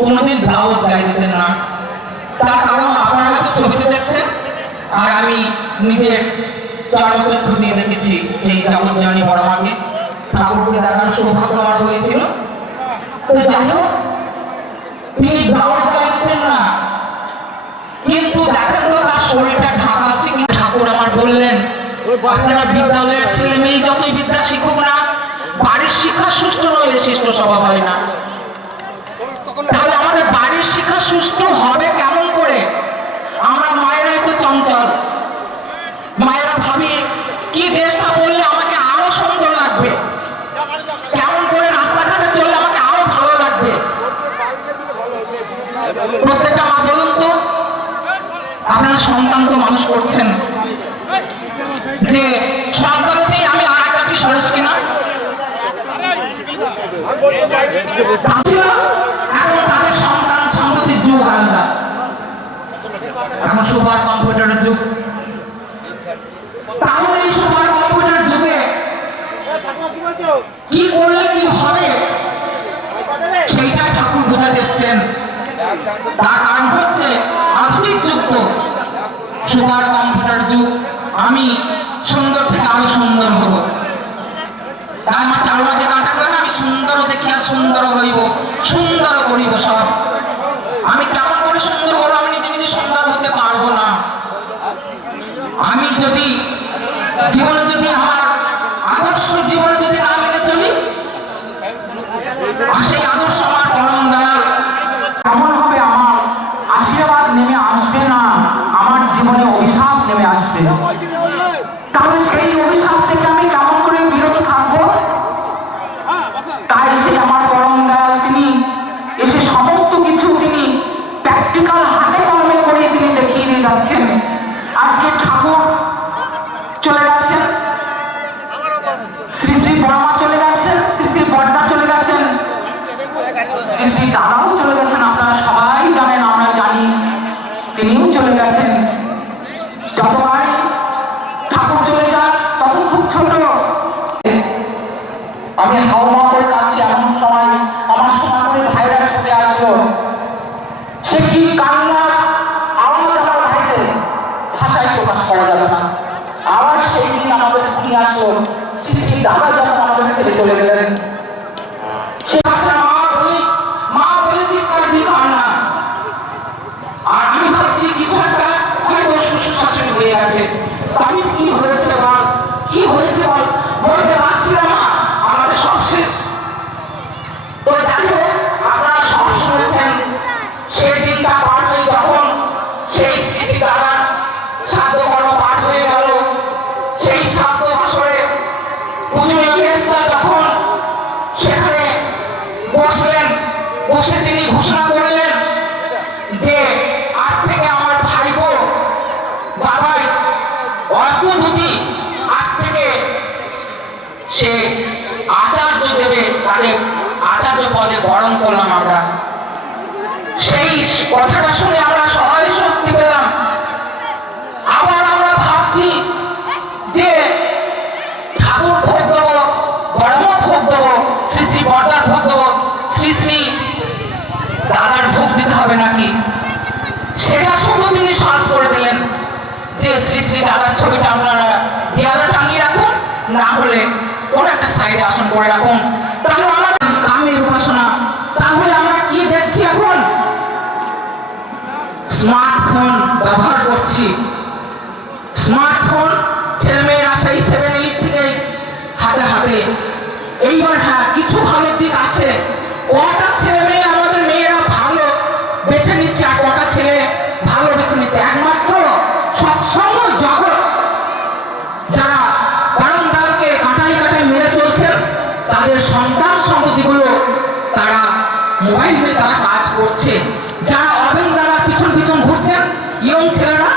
কোনোদিন ব্লাউজ গায়ে দিতেন না। তার কারণ আপনারা হয়তো ছবিতে দেখছেন, আর আমি নিজের চর্মচক্ষু দিয়ে দেখেছি সেই জগৎজননী বড় মাকে, ঠাকুরকে দেখার সৌভাগ্য আমার হয়েছিল। তো যাই হোক, তিনি ব্লাউজ গায়ে দিতেন না, কিন্তু দেখেন তো তার শরীরটা ঢাকা আছে। কিন্তু ঠাকুর আমার বললেন, আপনারা বিদ্যালয়ের ছেলে মেয়ে যতই বিদ্যা শিখুক না, বাড়ির শিক্ষা সুষ্ঠু নইলে শিষ্ট স্বভাব হয় না। তাহলে আমাদের বাড়ির শিক্ষা সুষ্ঠু হবে কেমন করে? আমরা মায়েরাই তো চঞ্চল, মায়েরা ভাবি কি ড্রেসটা পরলে আমাকে আরো সুন্দর লাগবে, কেমন করে রাস্তাঘাটে চললে আমাকে আরো ভালো লাগবে। প্রত্যেকটা মা বলুন তো, আপনারা সন্তান তো মানুষ করছেন, যে সন্তান যে আমি আর একটা সরেস কিনা, এখন তাদের সন্তান সন্ততির যুগ আলাদা, এখন সুপার কম্পিউটারের যুগ। তাহলে এই সুপার কম্পিউটার যুগে কি করলে কি হবে সেইটাই ঠাকুর বোঝাতে এসছেন। তার কারণ হচ্ছে আধুনিক যুগ তো সুপার কম্পিউটার যুগ, আমি সুন্দর থেকে আরো সুন্দর হব। তাই আমার চার মাঝে কাটা করে আমি সুন্দর দেখি আর সুন্দর হইব, সুন্দর করিব সব। আমি কেমন করে সুন্দর হবো? আমি নিজে নিজে সুন্দর হতে পারবো না। আমি যদি জীবনে যদি আমার আদর্শ জীবনে যদি না মেনে চলি, আর সেই আদর্শ আমার পরম দয়াল এমন হবে, আমার আশীর্বাদ নেমে আসবে না, আমার জীবনে অভিশাপ নেমে আসবে। তাহলে সেই অভিশাপ থেকে আমি কেমন করে বিরত থাকবো? তাই সে আমার পরম দয়াল তিনি এসে সমস্ত কিছু তিনি প্র্যাকটিক্যাল হাতে কলমে করে তিনি দেখিয়ে দিয়ে যাচ্ছেন। আজকে ঠাকুর চলে যাচ্ছেন, শ্রী শ্রী বড়মা চলে যাচ্ছেন, শ্রী শ্রী বড়দা চলে যাচ্ছেন, শ্রী শ্রী দাদাও চলে গেছেন। আপনারা সবাই জানেন, আমরা জানি তিনিও চলে গেছেন। যতবারই ঠাকুর চলে যান তখন খুব ছোট আমি হাওয়া করে কাঁদছি। এমন সময় আমার সোনা করে ভাইরা ছুটে আসলো, সে কি কান্না আওয়াজ আমার ভাইতে ভাষায় প্রকাশ করা যাবে না। আবার সেই দিন আমাদের নিয়ে আসলো, শ্রী শ্রী দাদা যখন আমাদের ছেড়ে চলে গেলেন, সে মা বলে চিৎকার দিয়ে কান্না। আর আমি ভাবছি কিছু একটা হয়তো শ্বশুর শাশুড়ি হয়ে আছে, আমি কি হয়েছে বল, কি হয়েছে বল, বলতে পারছি না মা, আমাদের সব শেষ। তো যাই হোক, আপনারা সব শুনেছেন সেই দিনটা পার হয়ে যখন সেই শ্রী শ্রী দাদার শ্রাদ্ধ কর্ম পার হয়ে গেল, সেই শ্রাদ্ধ আসরে পূজনীয় মেজদা যখন সেখানে বসলেন, বসে তিনি ঘোষণা করলেন যে আজ থেকে আমার ভাইপো বাবাই অল্পবুদ্ধি আজ থেকে সে আচার্য দেবে, তাকে আচার্য পদে বরণ করলাম আমরা। সেই কথাটা শুনে আমরা সবাই স্বস্তি পেলাম। আবার আমরা ভাবছি যে ঠাকুর ভোগ দেবো, বড়মা ভোগ দেবো, শ্রী শ্রী বড়দার ভোগ দেবো, শ্রী শ্রী দাদার ভোগ দিতে হবে নাকি, সেটা শুধু তিনি সলভ করে দিলেন যে শ্রী শ্রী দাদার ছবিটা আপনারা দেয়ালে টাঙিয়ে রাখুন, না হলে কোনো একটা সাইডে আসন করে রাখুন। তাহলে আমাদের কামের উপাসনা। তাহলে আমরা কি দেখছি এখন? স্মার্টফোন ব্যবহার করছি। স্মার্টফোন ছেলেমেয়েরা সেই 7-8 থেকে হাতে হাতে। এইবার হ্যাঁ, কিছু ভালো দিক আছে, কটা ছেলে মেয়ে আমাদের মেয়েরা ভালো বেছে নিচ্ছে, আর কটা ছেলে ভালো বেছে নিচ্ছে। একমাত্র সৎসঙ্গ জগৎ যারা পরম দয়ালকে কাটাই কাটাই মেরে চলছেন, তাদের সন্তান সম্পত্তিগুলো তারা মোবাইল নিয়ে তারা কাজ করছে। যারা অরবিন্দ দাদার পিছন পিছন ঘুরছেন, ইয়ং ছেলেরা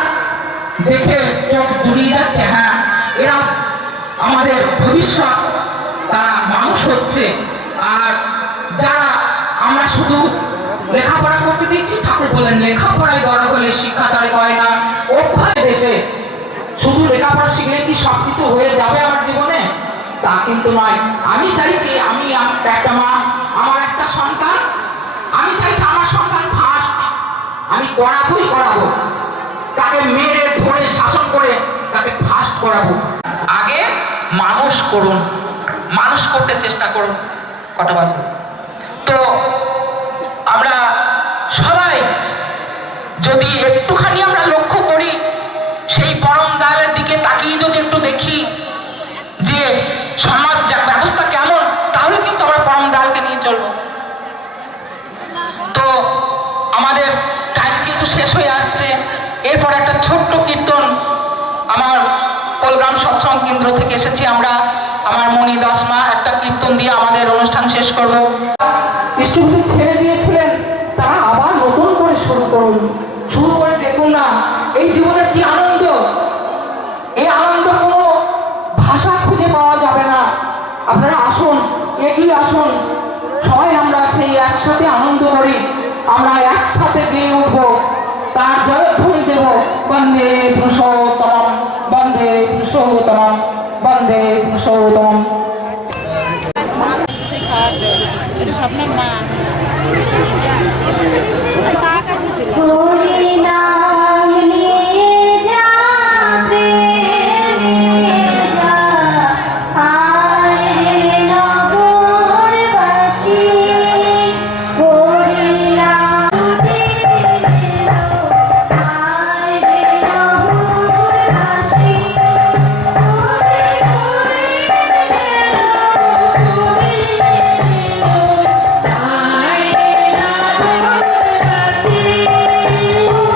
দেখে চোখ জুড়িয়ে যাচ্ছে, হ্যাঁ এরা আমাদের ভবিষ্যৎ, তারা মানুষ হচ্ছে। আর যারা আমরা শুধু লেখাপড়া করতে দিয়েছি, ঠাকুর বলেন লেখাপড়ায় বড় হলে শিক্ষা তারে করে না অভ্যাস দেশে। শুধু লেখাপড়া শিখলে কি সবকিছু হয়ে যাবে আমার জীবনে? তা কিন্তু নয়। আমি চাইছি, আমি একটা মা, আমার একটা সন্তান, আমি চাইছি আমার আমি করাবো, তাকে মেরে ধরে শাসন করে তাকে ফাঁস করাবো। আগে মানুষ করুন, মানুষ করতে চেষ্টা করুন। কটা বাজে? তো আমরা সবাই যদি একটুখানি আমরা লক্ষ্য করি, সেই পরম দয়ালের দিকে তাকিয়ে যদি একটু দেখি যে সমাজ ব্যবস্থা কেমন, তাহলে কিন্তু আমরা পরম দয়ালকে নিয়ে চলবো। তো আমাদের টাইম কিন্তু শেষ হয়ে আসছে। এরপর একটা ছোট্ট কীর্তন, আমার কোলগ্রাম সৎসঙ্গ কেন্দ্র থেকে এসেছি আমরা, আমার মণি দাসমা একটা কীর্তন দিয়ে আমাদের অনুষ্ঠান শেষ করব। ইষ্টভূতি ছেড়ে দিয়েছিলেন, তারা আবার নতুন করে শুরু করে দেখুন না এই জীবনের কি আনন্দ। এই আনন্দ কোনো ভাষা খুঁজে পাওয়া যাবে না। আপনারা আসুন, এগিয়ে আসুন, সবাই আমরা সেই একসাথে আনন্দ করি, আমরা একসাথে গেয়ে উঠবো, তার জয়ধ্বনি দেব, বন্দে পুরুষোত্তম, বন্দে পুরুষোত্তম, বন্দে পুরুষোত্তম। স্বপ্নের মা Thank you.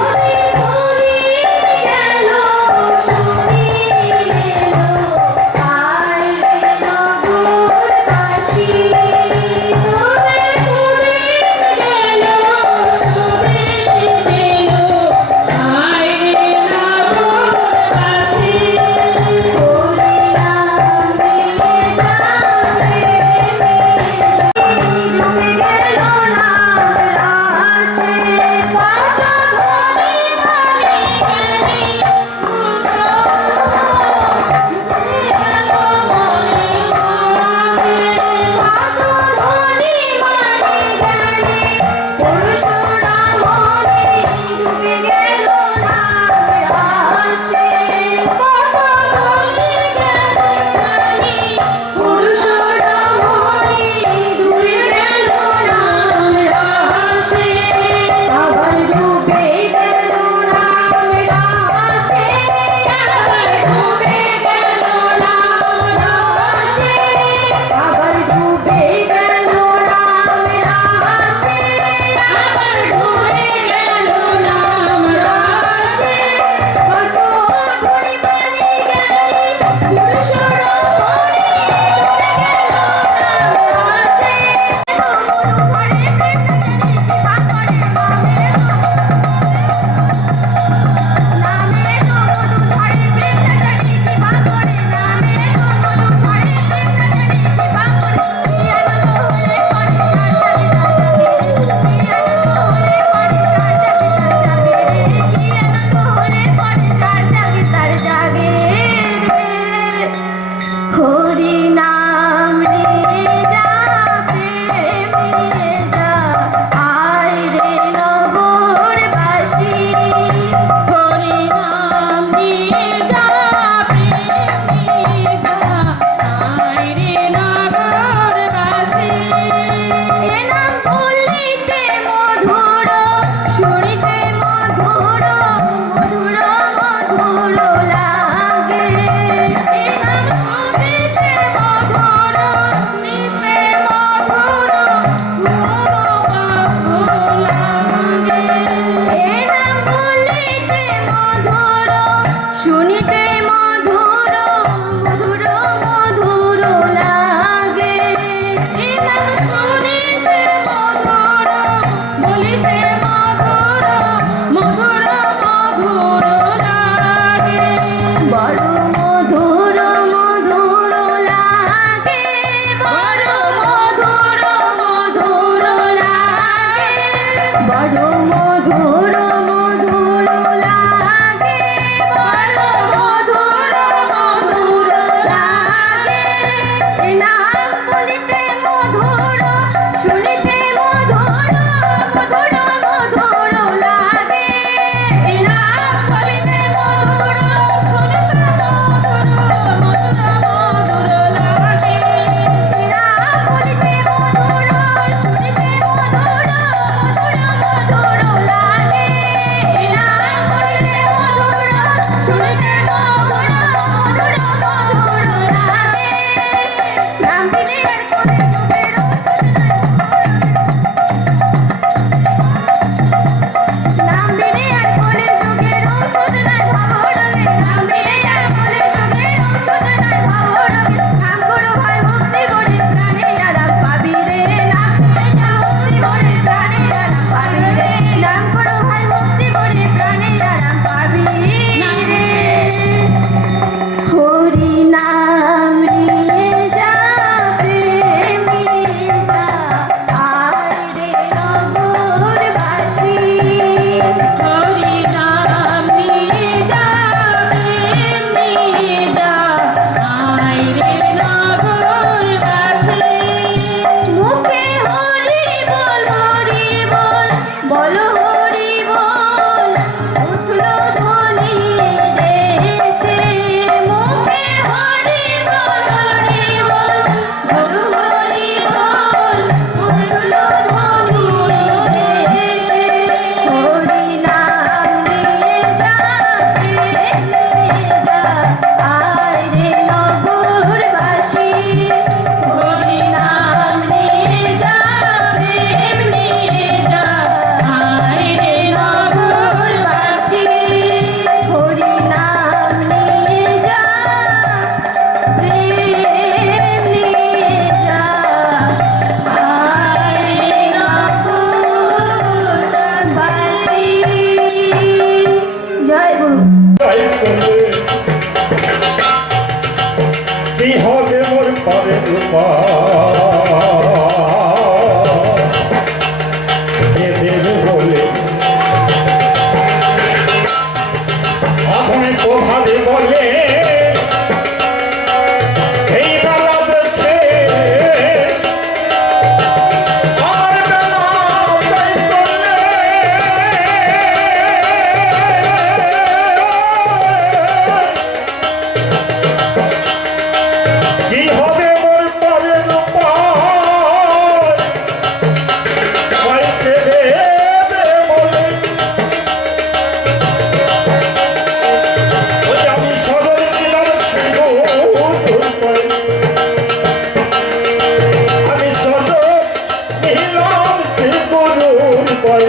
আগুন পাই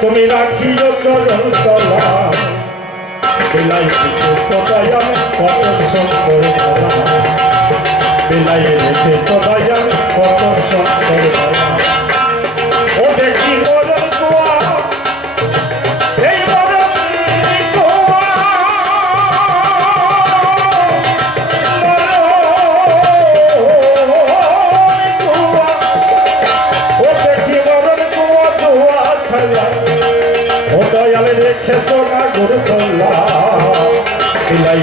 তুমি রাখিও চরণ তলা বেলাই সদায়াম কত সুন্দর ধরা বেলাই রেখে সদায়াম কত সুন্দর ধরা ও দেখি মরণ কুয়া এই মরণ কুয়া ও দেখি মরণ কুয়া ধোয়া খেলা ও দয়ালে রেখে সোনা গুরু তোলা এলাই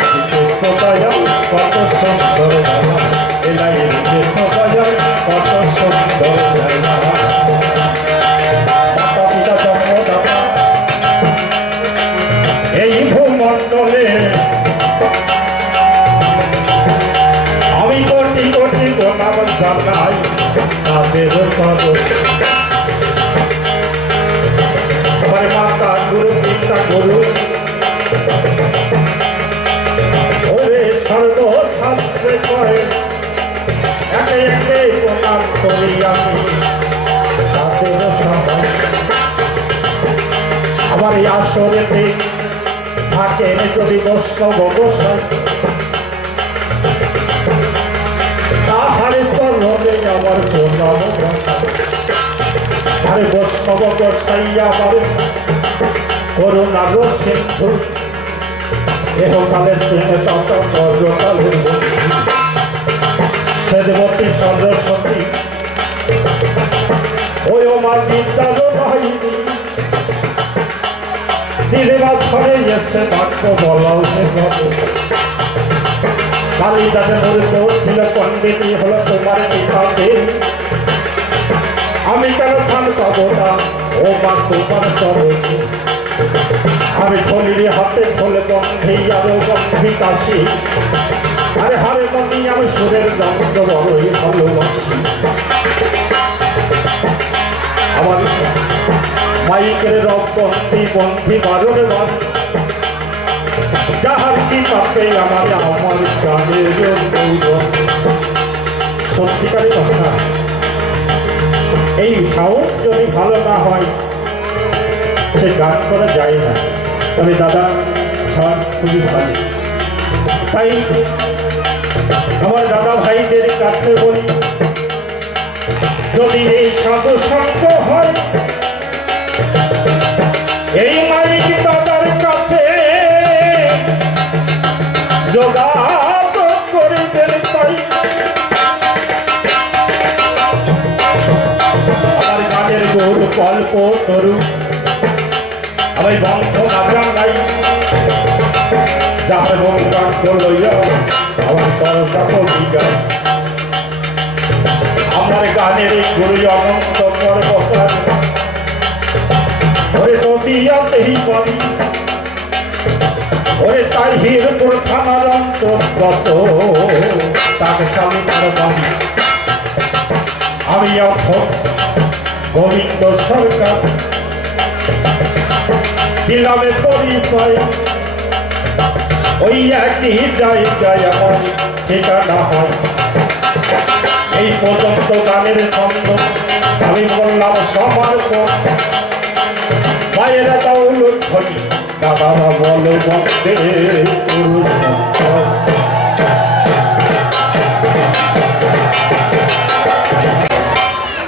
সদায়াম কত সুন্দর ধরা এলাই রেখে সদায়াম কত সুন্দর ধরা এই ভূমণ্ডলে আমি কোটি কোটি গোলাম জানাই তাদের সদর আমার মাতা গুরু পিতা গুরু ওরে সর্বশাস্ত্রে করে একে একে প্রণাম করি আমি তাদের সদর আমার এই আসরেতে থাকেন যদি বৈষ্ণব গোসাই তাহারে চরণে আমার প্রণাম আরে বৈষ্ণব গোসাই আমার করুণার সিন্ধু এহকালের প্রেমে তত পর্যকালের সেদেবতী সরস্বতী ওই আমার বিদ্যাল বাহিনী দিলে বছরে এসে বাক্য বলাও সে কালিদাসের মূর্ত ছিল পণ্ডিত হলো তোমার পিতাতে আমি কেন থান পাবো না ও মা তোমার সরস্বতী আমি থলির হাতে থলে বন্ধি আরো বন্ধি কাশি আরে হারে বন্ধি আমি সুরের যন্ত্র বড়ই ভালোবাসি আমার মাইকের রববন্দি বন্ধি বারোর বার যাহার কি পাতে আমার আমার গানের সত্যিকারী কথা এই সাউন্ড যদি ভালো না হয় সে গান করা যায় না তবে দাদা সাউন্ড খুবই ভালো তাই আমার দাদা ভাইদের কাছে বলি যদি এই সাধু সঙ্গ হয় এই মাইক দাদার কাছে যোগাযোগ করিবেন তাই আমার গানের গৌর কল্প তরু আমি বন্ধ নাগা নাই যাহার বঙ্গান করলইয়া আমার তরসা কবিগা আমার গানের গুরু অনন্ত পর্বতার ওরে নদীয়াতেই পারি ওরে তাহির থানার অন্তর্গত তাকে স্বামী তার বাড়ি আমি এখন গোবিন্দ সরকার দিলামে পরিচয় ওই একই জায়গায় আমার ঠিকানা হয় এই পর্যন্ত গানের ছন্দ আমি বললাম সবার পর মায়েরা দৌলত ধনী দাদারা বলো বন্দে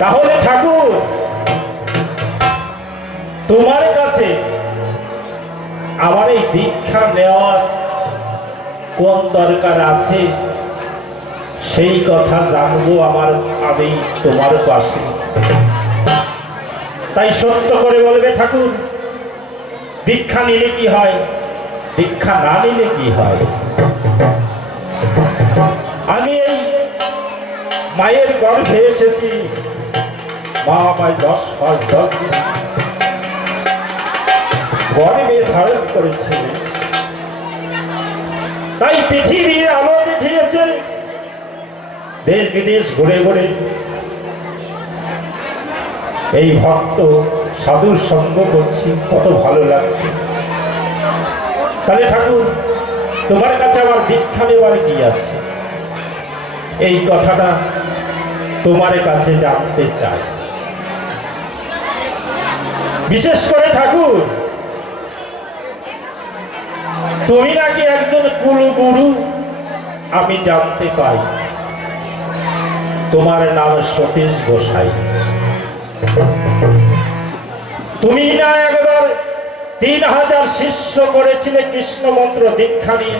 তাহলে ঠাকুর তোমার কাছে আমার এই দীক্ষা নেওয়ার কোন দরকার আছে সেই কথা জানবো আমি তোমার পাশে তাই সত্য করে বলবে ঠাকুর দীক্ষা নিলে কি হয় দীক্ষা না নিলে কি হয় আমি এই মায়ের গর্ভে এসেছি মা আমায় 10 মাস 10 দিন গর্ভে ধারণ করেছে তাই পৃথিবীর আলো দেখিয়েছে দেশ বিদেশ ঘুরে ঘুরে এই ভক্ত সাধুর সঙ্গ করছি কত ভালো লাগছে তাহলে ঠাকুর তোমার কাছে আমার দীক্ষা নেবার কি আছে এই কথাটা তোমার কাছে জানতে চাই বিশেষ করে ঠাকুর, তুমি নাকি একজন কুলগুরু আমি জানতে পাই। তোমার নাম সতীশ গোসাই। তুমি না একবার 3000 শিষ্য করেছিলে কৃষ্ণ মন্ত্র দীক্ষা নিয়ে।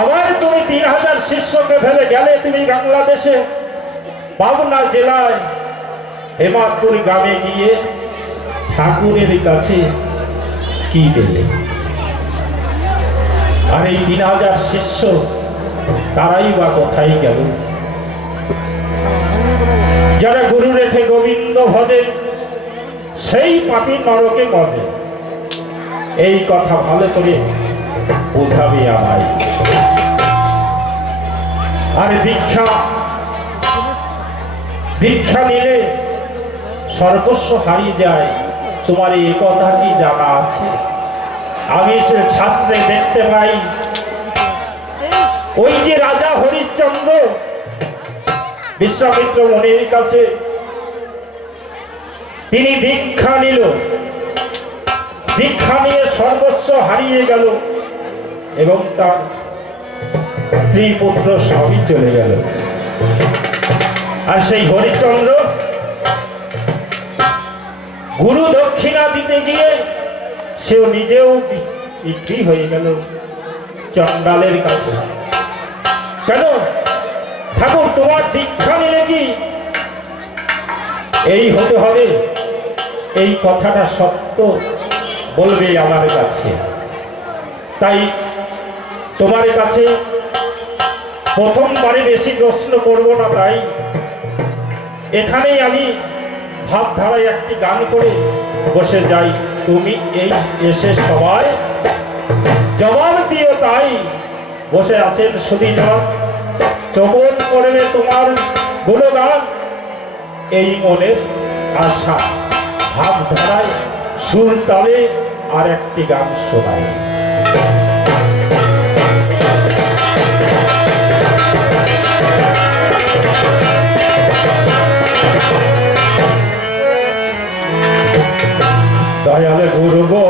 আবার তুমি 3000 শিষ্যকে ফেলে গেলে তুমি বাংলাদেশে পাবনা জেলায় হেমাদপুর গ্রামে গিয়ে ঠাকুরের কাছে কি পেলে? আর এই 3000 শিষ্য তারাই বা কোথায় গেল? যারা গুরু রেখে গোবিন্দ ভজে সেই পাপী নরকে মজে। এই কথা ভালো করে বোঝাবে আমায়। আর দীক্ষা নিলে সর্বস্ব হারিয়ে যায়, তোমার এই কথা কি জানা আছে? আমি সে শাস্ত্রে দেখতে পাই, ওই যে রাজা হরিশ্চন্দ্র বিশ্বামিত্র মুনির কাছে তিনি দীক্ষা নিল, দীক্ষা নিয়ে সর্বস্ব হারিয়ে গেল এবং তার স্ত্রী পুত্র সবই চলে গেল। আর সেই হরিশ্চন্দ্র গুরু দক্ষিণা দিতে গিয়ে সেও নিজেও বিক্রি হয়ে গেল চণ্ডালের কাছে। কেন ঠাকুর, তোমার দীক্ষা নিলে কি এই হতে হবে? এই কথাটা সত্য বলবে আমার কাছে। তাই তোমার কাছে প্রথমবারে বেশি প্রশ্ন করব না, তাই এখানেই আমি ভাবধারায় একটি গান করে বসে যাই। তুমি এই এসে সবাই জবাব দিও, তাই বসে আছেন সুধীজন, শ্রবণ করবে তোমার গুণগান। এই মনের আশা ভাবধারায় সুর তালে আর একটি গান শোনায়। দয়াল গুরু গো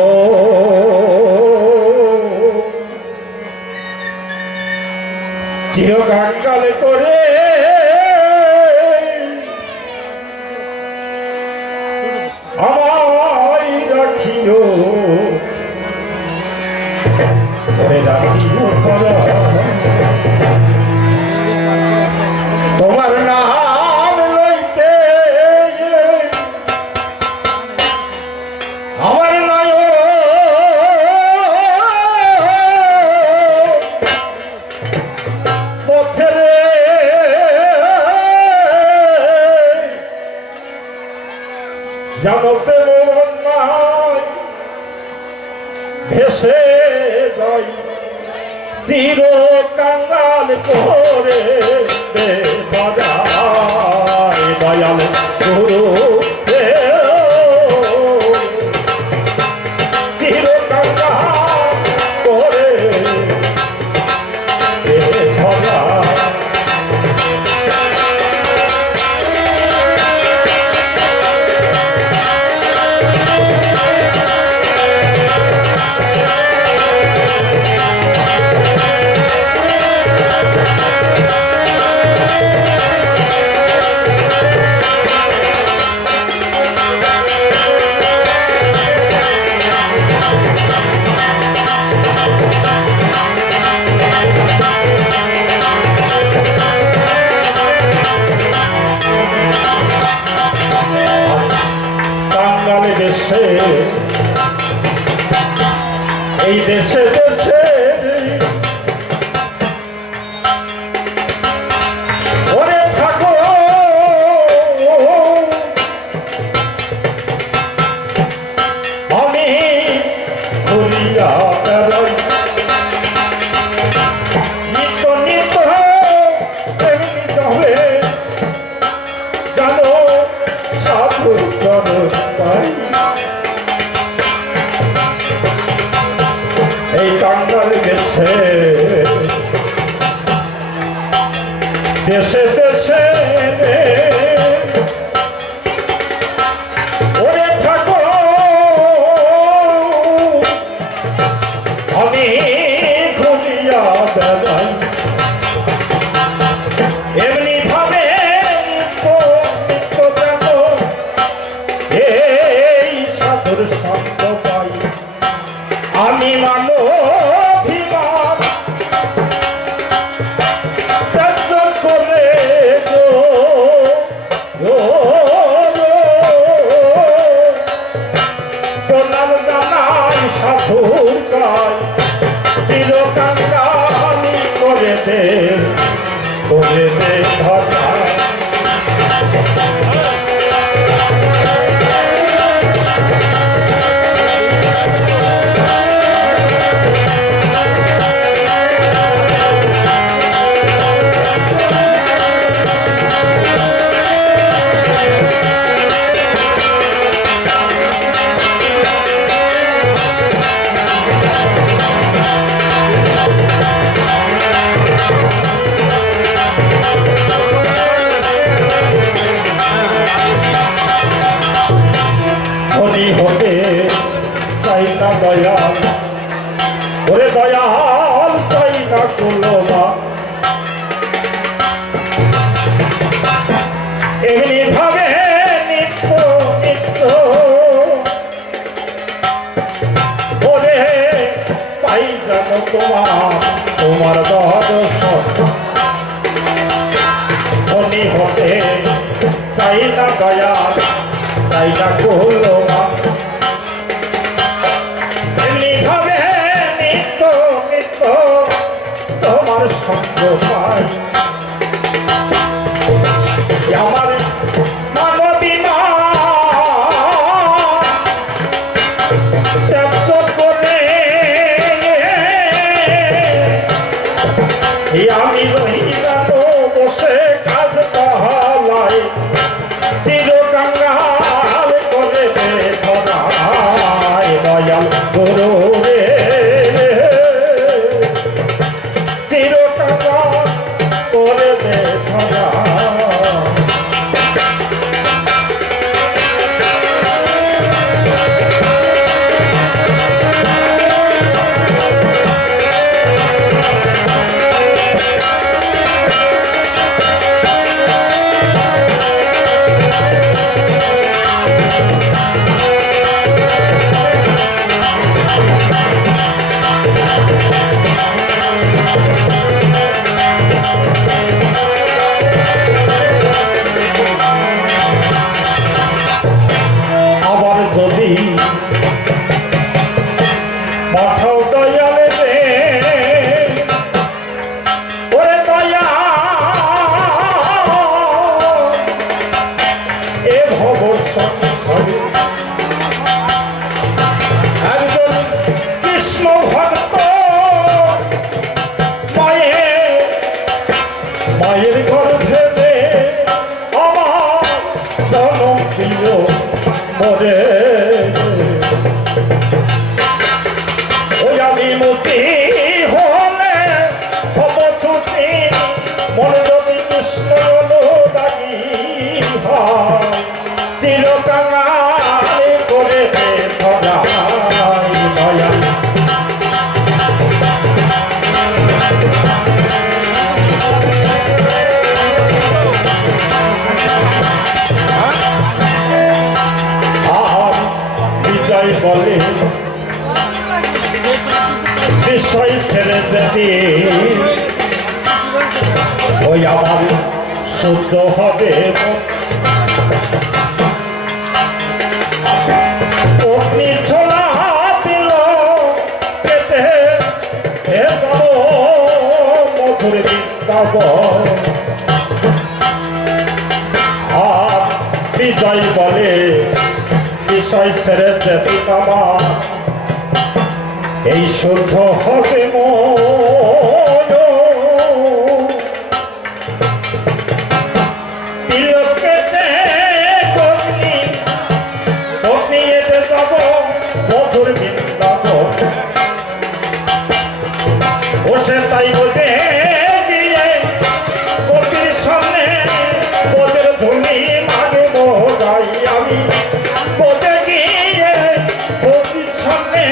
চিরকাল করে আমায় রাখিও, রাখিও তোমার নাম লইতে আমার নয় পথে জানতে নাই ভেসে যাই চির কাঙ্গাল করে দয়াল গুরু চির কাঙ্গাল করে ভরা। এই দেশে দেশে ওরে থাকো আমি ঘুরিয়া বেড়াই নিত নিত এমনি তবে জানো সাধু চরণ পাই। এই কাঙ্গাল দেশে দেশে দেশে প্রণাম জানাই সাধুর গায় চিরকাঙ্গালি করে দে ধরা হতে চাই না দয়াল ওরে দয়াল চাই না কুলমা এমনি ভাবে নিত্য নিত্য ওরে পাই জানো তোমার দর্শন ধনী হতে চাই না দয়াল চাই না কুলমা এমনি ভাবে নিত্য নিত্য তোমার সঙ্গ পাই আমার মানবী মা ত্যাগ করে আমি রহি জানো বসে কাজ পাহালাই চিরকাঙ্গাল করে দে ধরায় দয়াল গুরু রে চিরকাঙ্গাল করে দে ধরায় যদি পাঠাও দয়ালে রে ওরে দয়া এ ভব সংসারে একজন কৃষ্ণ ভক্ত মায়ের গর্ভে দে আমার জনম দিল মরে ওই আমি মুসি হলে হব ছুটি মনে যদি কৃষ্ণ দাগি হয় চিরকাঙ্গাল করে দে ধরাই দয়া বলে বিষয় ছেড়ে দেবে ওই আমার শুদ্ধ হবে অগ্নি ছোলা দিল পেটে যাব মধুর বৃন্দাবন আর বিজয় বলে বিষয় ছেড়ে দেবে বাবা এই শুদ্ধ হবে যাব মধুর বৃন্দাবন ও সে তাই বোঝে গিয়ে কবির সামনে বোঝের ধুলি মাগে বোঝাই আমি বোঝে গিয়ে কবির সামনে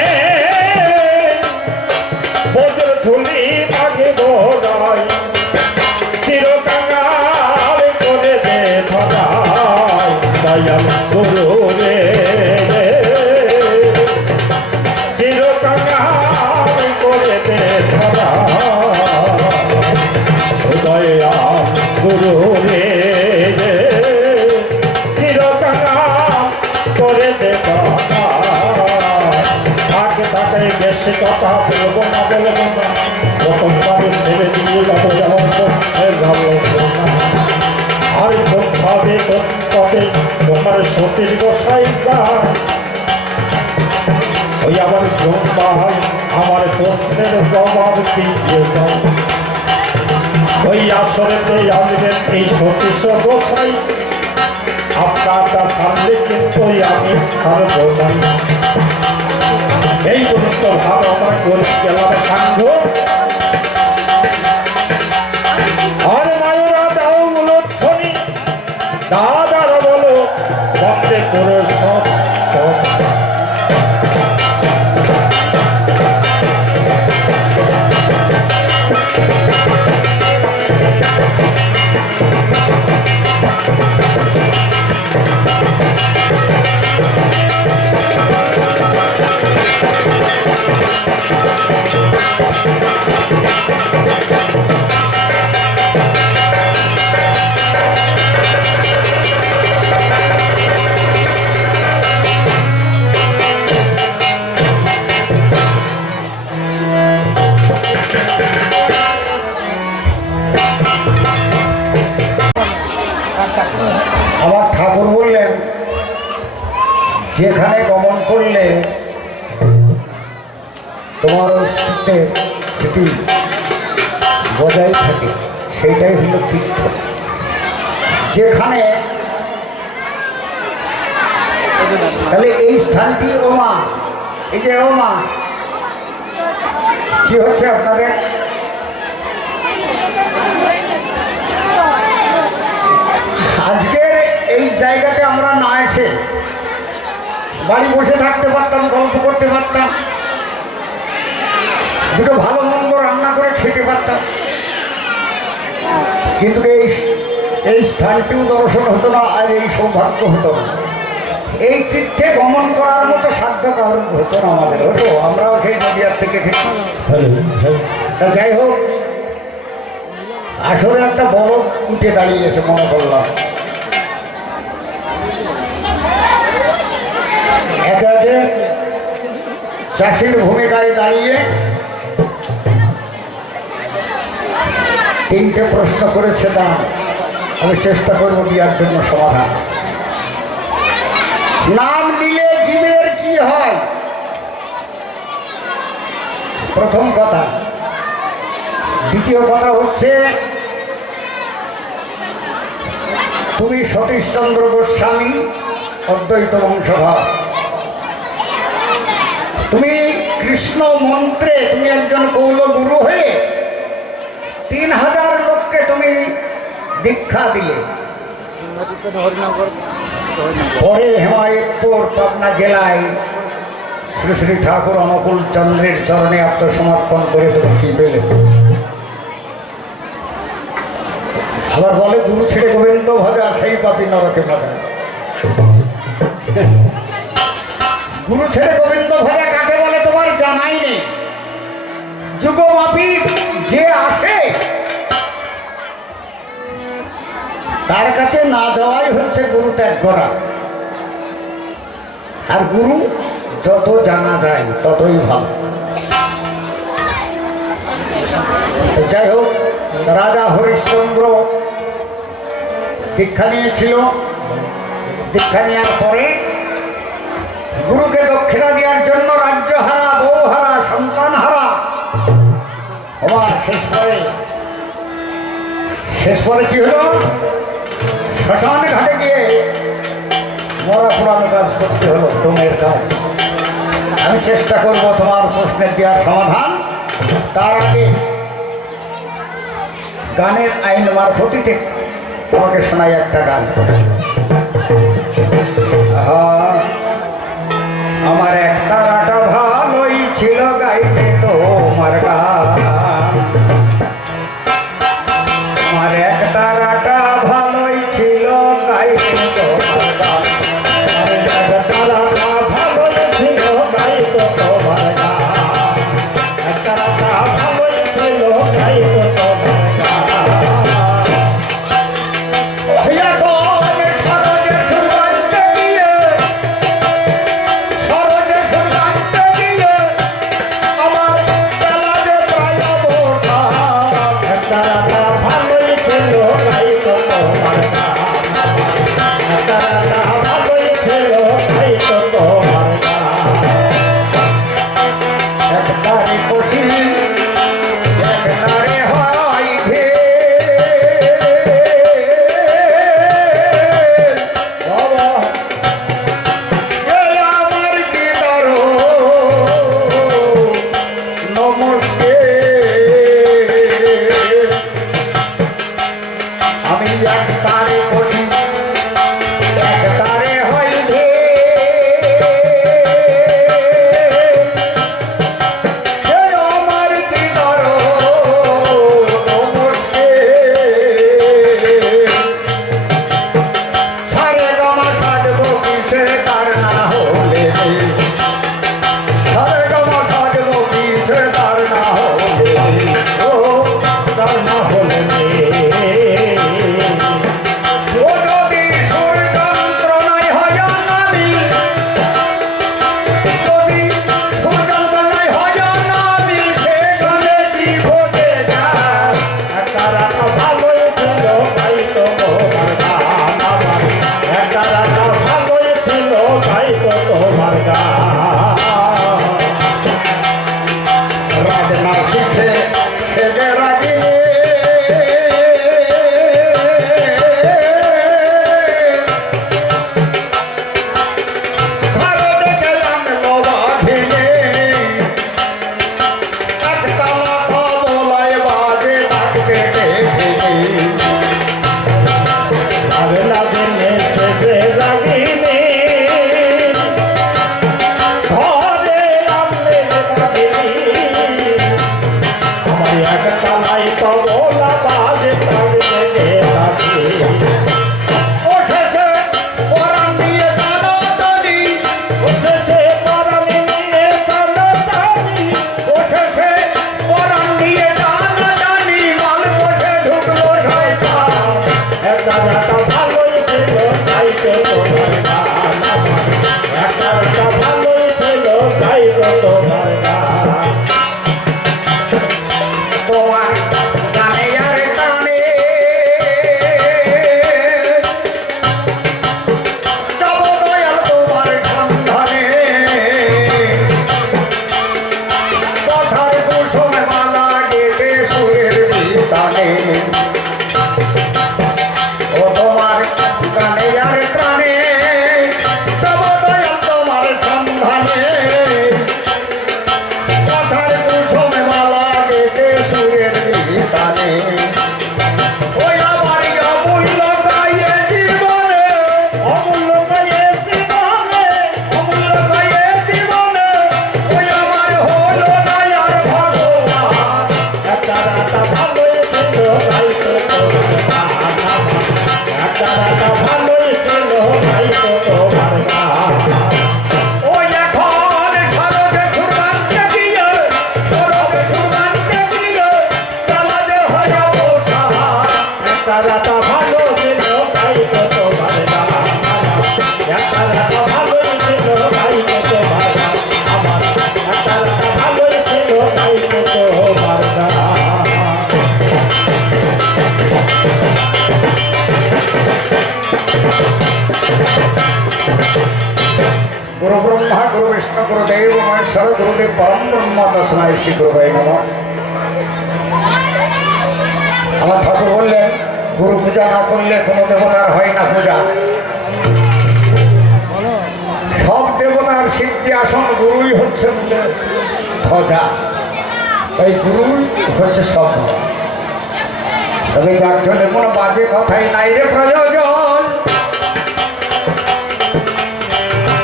বোঝের ধুলি মাগে বোঝাই চিরকাঙ্গাল করে দে ধরাই দয়াল গুরু রে চিরকাঙ্গাল করে দে ধরাই দয়াল গুরু রে বেশি কথা বলবো না প্রথমবারে ছেড়ে দিয়ে যাবো যেমন প্রশ্নের আলোচনা আর কোনভাবে কোন পথে তোমার সতীর গোসাই যায় ওই আবার ভাই আমার প্রশ্নের জবাব দিয়ে যাও ওই আসরেতে আসবেন এই সতীশ গোসাই আপনারটা সামনে কিন্তু আমি ছাড়বো না এই পর্যন্ত ভালো আমার করে গেলাম সাঙ্গ আর মায়েরা দাও বলো ছনি দাদারা বলো বন্দে করে সব আমার ঠাকুর বললেন যেখানে গমন করলে তোমার অস্তিত্বের স্মৃতি বজায় থাকে সেইটাই হল তীর্থ। যেখানে তাহলে এই স্থানটি ওমা, এই যে ওমা কি হচ্ছে আপনাদের? আজকের এই জায়গাতে আমরা না এসে বাড়ি বসে থাকতে পারতাম, গল্প করতে পারতাম, দুটো ভালো মন্দ রান্না করে খেতে পারতাম, কিন্তু এই স্থানটিও দর্শন হতো না আর এই সৌভাগ্য হতো না। এই তীর্থে গমন করার মতো সাধ্য কারণ হতো না আমাদের, হতো আমরাও সেই নদীয়ার থেকে এসেছি। তা যাই হোক, আসলে একটা বড় উঠে দাঁড়িয়েছে মনে করলাম। একে একে চাষির ভূমিকায় দাঁড়িয়ে তিনটে প্রশ্ন করেছে, তা আমি চেষ্টা করবো দেওয়ার জন্য সমাধান। নাম নিলে জীবের কি হয়? প্রথম কথা। দ্বিতীয় কথা হচ্ছে, তুমি সতীশচন্দ্র গোস্বামী অদ্বৈত বংশধর, তুমি কৃষ্ণ মন্ত্রে তুমি একজন কৌল গুরু হয়ে 3000 লোককে তুমি দীক্ষা দিলে। পরে হেমায়তপুর পাবনা জেলায় শ্রী শ্রী ঠাকুর অনুকূল চন্দ্রের চরণে আত্মসমর্পণ করে তুমি কি পেলে? আবার বলে গুরু ছেড়ে গোবিন্দ ভজা সেই পাপী নরকে ভজা। গুরু ছেড়ে গোবিন্দ ভজা কাকে বলে তোমার জানাই নেই। যুগমাপী যে আসে তার কাছে না যাওয়াই হচ্ছে গুরু ত্যাগ করা। আর গুরু যত জানা যায় ততই ভালো। যাই হোক, রাজা হরিশ্চন্দ্র দীক্ষা নিয়েছিল। দীক্ষা নেওয়ার পরে গুরুকে দক্ষিণা দেওয়ার জন্য রাজ্য হারা, বউ হারা, সন্তান হারা হওয়ার শেষ পরে কি হলো? শ্মশান ঘাটে গিয়ে মরা পোড়ানো কাজ করতে হলো, ডোমের কাজ। আমি চেষ্টা করব তোমার প্রশ্নের দেওয়ার সমাধান। তার আগে গানের আইন মারফতিতে তোমাকে শোনাই একটা গান। আমার এক তারাটা ভালোই ছিল গাইতে তোমার গান, আমার এক তারাটা ভালোই ছিল গাইতে তোমার গান, এক তারাটা ভালোই ছিল গাইতো তোমার গান, এক তারাটা ভালোই ছিল গাইতো তোমার গান। সারা সে তার না হলে সারে গমা সাজবো কি সে তার না হলে ও তার না হলে ও যদি সুর যন্ত্রণায় হয় না মিল যদি সুর যন্ত্রণায় হয় না মিল সে সঙ্গে কি ঘটে যায় একটা রাত ভালোই ছিল তাই তো তোমার গান আমার একটা রাত ভালোই ছিল তাই তো তোমার গান রাজ না শিখে সে যে রাগিনী ঘরে ডেকে আনলো বাঘিনী একটা মাথা বলায় বাজে ডাকতে দেখিনি আরে লাগেনে সে যে রাগিনী ঘরে আনলে রাগিনী আমার একটা লাই তো বলা বাজে থাকবে গে রাগিনী বসেছে পরাণ নিয়ে টানাটানি বসেছে পরানি নিয়ে টানাটানি বসেছে পরাণ নিয়ে টানাটানি মাল বসে ঢুকলো শয়তান একটা রাত ভালোই ছিল তাই তো তোমার গান আমার একটা রাত ভালোই ছিল তাই তো তোমার গান তোমার গানে আর কানে যাব দয়াল তোমার সন্ধানে কথার কুসুমে মালা গেতে সুরের বিতানে ও তোমার গানে আর প্রাণে যাব দয়াল তোমার সন্ধানে কথার কুসুমে মালা গেতে সুরের বিতানে ওই আমার অমূল্য গায়ে জীবনে অমূল্য গায়ে জীবনে অমূল্য গায়ে জীবনে ওই আমার হলো না আর ভগবান একটা রাত ভালোই ছিল তাই তো তোমার গান আমার একটা রাত ভালোই ছিল তাই তো তোমার গান ওই এখন সরকে ছুটতে গিয়ে সরকে ছুটতে গিয়ে আমাদের হয় অবসান একটা রাত ভালো ছিল তাই তো তোমার গান আমার একটা রাত ভালোই ছিল তাই তো তোমার গান আমার একটা রাত ভালোই ছিল তাই তো তোমার গান गुरु ब्रह्मा गुरु विष्णु गुरु देव महेश्वर गुरुदेव परम ब्रह्म तस्मै श्री गुरुवे नमः আমার ঠাকুর বললেন গুরু পূজা না করলে কোনো দেবতার হয় না পূজা সব দেবতার সিদ্ধি আসন গুরুই হচ্ছে ধ্বজা এই গুরুই হচ্ছে সব তবে যার জন্য কোনো বাজে কথাই নাই রে প্রয়োজন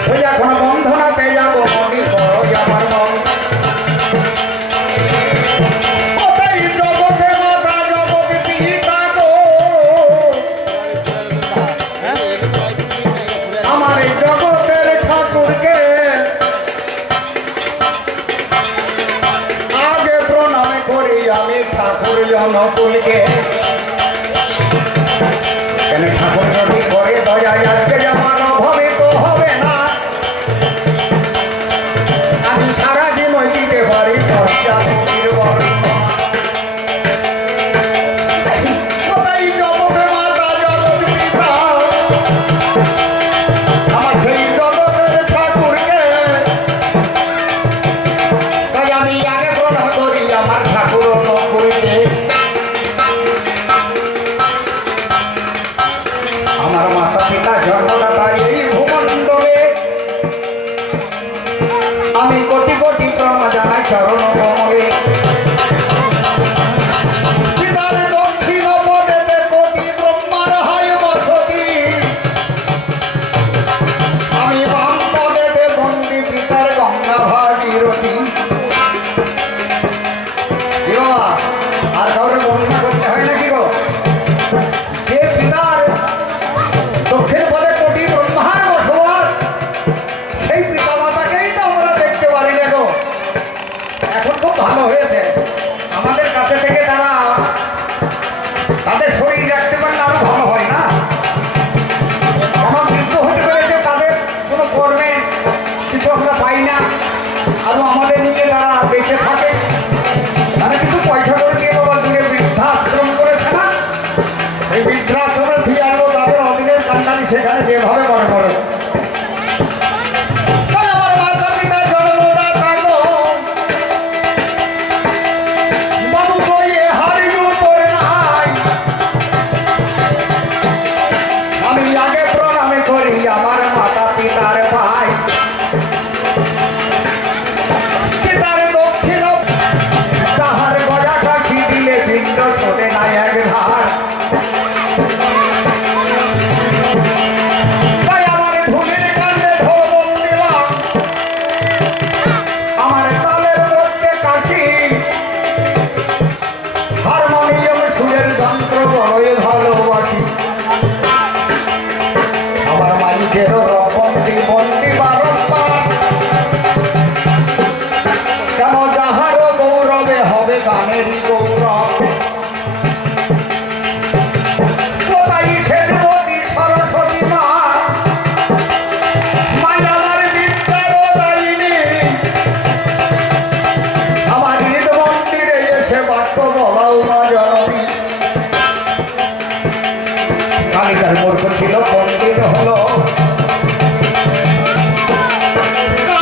ওই এখন বন্ধনাতে যাবো মনি বড় আমার মন ওটাই জগতে মাতা জগৎ পিতা গো আমার এই জগতের ঠাকুরকে আগে প্রণাম করি আমি ঠাকুর জনকুলকে কেন ঠাকুর যদি করে দয়া আজকে আমার অভাবে তো হবে না আমি সারাদিন ওই দিতে পারি কোথায় জগতে মাতা জগৎ পিতা আমার সেই জগতের ঠাকুরকে তাই আমি আগে প্রণাম করি আমার ঠাকুর নকুলকে আমার মাতা পিতা জন্মদাতা এই ভূমণ্ডলে আমি কোটি কোটি প্রণাম জানাই চরণ কমলে পিতার দক্ষিণ পদেতে কোটি ব্রহ্মার হয় বসতি আমি বাম পদেতে বন্দি পিতার গঙ্গা ভাগীরথী আর কাউরে বর্ণনা করতে হয় নাকি গো যে পিতার দক্ষিণ পদে কোটি ব্রহ্মার বসবাস বন্দি বন্দি বারম্বার কেন যাহার গৌরবে হবে গানেরই গৌরব কোথায় সেনবতী সরস্বতী মা মায়ামার বিদ্যার দায়িনী আমার ঈদ মন্দিরে এসে বাক্য বলাও না জননী কালিদার মূর্খ ছিল পণ্ডিত হলো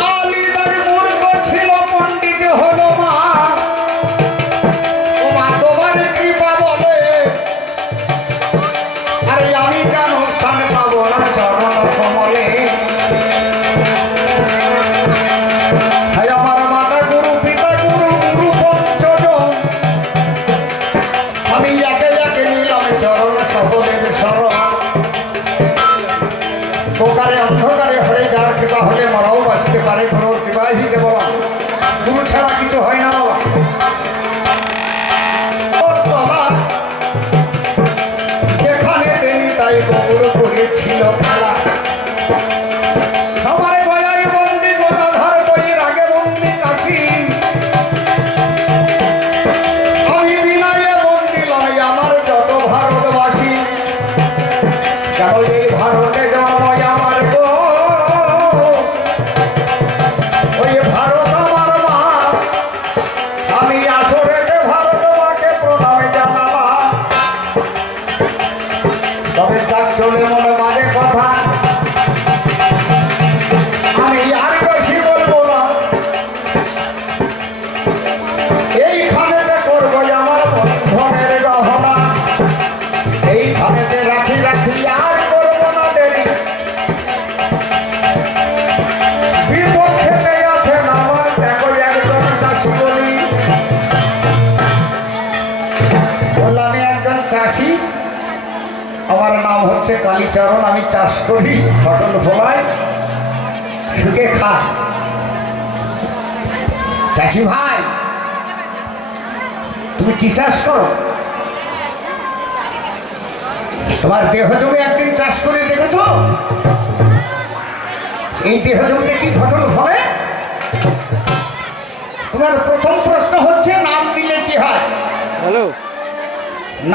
কালিদার মূর্খ ছিল পণ্ডিত হলো মা ও মা তোমার কৃপা বলে আরে আমি কেন স্থান পাবো না চরণ কমলে হায় আমার মাতা গুরু পিতা গুরু গুরু পঞ্চজন আমি একে একে নিলাম চরণ সকলের শরণ পোকারে অন্ধকারে হরে যার কৃপা হলে মরাও বাঁচতে পারে গুরুর কৃপাই কেবল গুরু ছাড়া কিছু হয় না বাবা যেখানে দেনি তাই গৌর করেছিল খেলা আমার গয়ায় বন্দি গদাধার বইয়ের আগে বন্দি কাশি আমি বিনয়ে বন্দি লয় আমার যত ভারতবাসী কেন এই ভারতে জন্ম আমার গো ওই ভারত আমার মা আমি আসরেতে ভারত মাকে প্রণামে জানালাম তবে তার চলে মনে মানে কথা আমি আর বেশি বলবো না এইখানেতে করবো আমার বন্ধনের রহনা এইখানেতে রাখি রাখি আর করবো না দেরি বিপক্ষে আছেন আমার দেখো একজন চাষি বলি বললাম আমি একজন চাষি আমার নাম হচ্ছে কালীচরণ আমি চাষ করি ফসল ফলাই সুখে খাই চাষি ভাই তুমি কি চাষ করো তোমার দেহ জমি একদিন চাষ করে দেখেছ এই দেহ জমিতে কি ফসল ফলে তোমার প্রথম প্রশ্ন হচ্ছে নাম নিলে কি হয় হ্যালো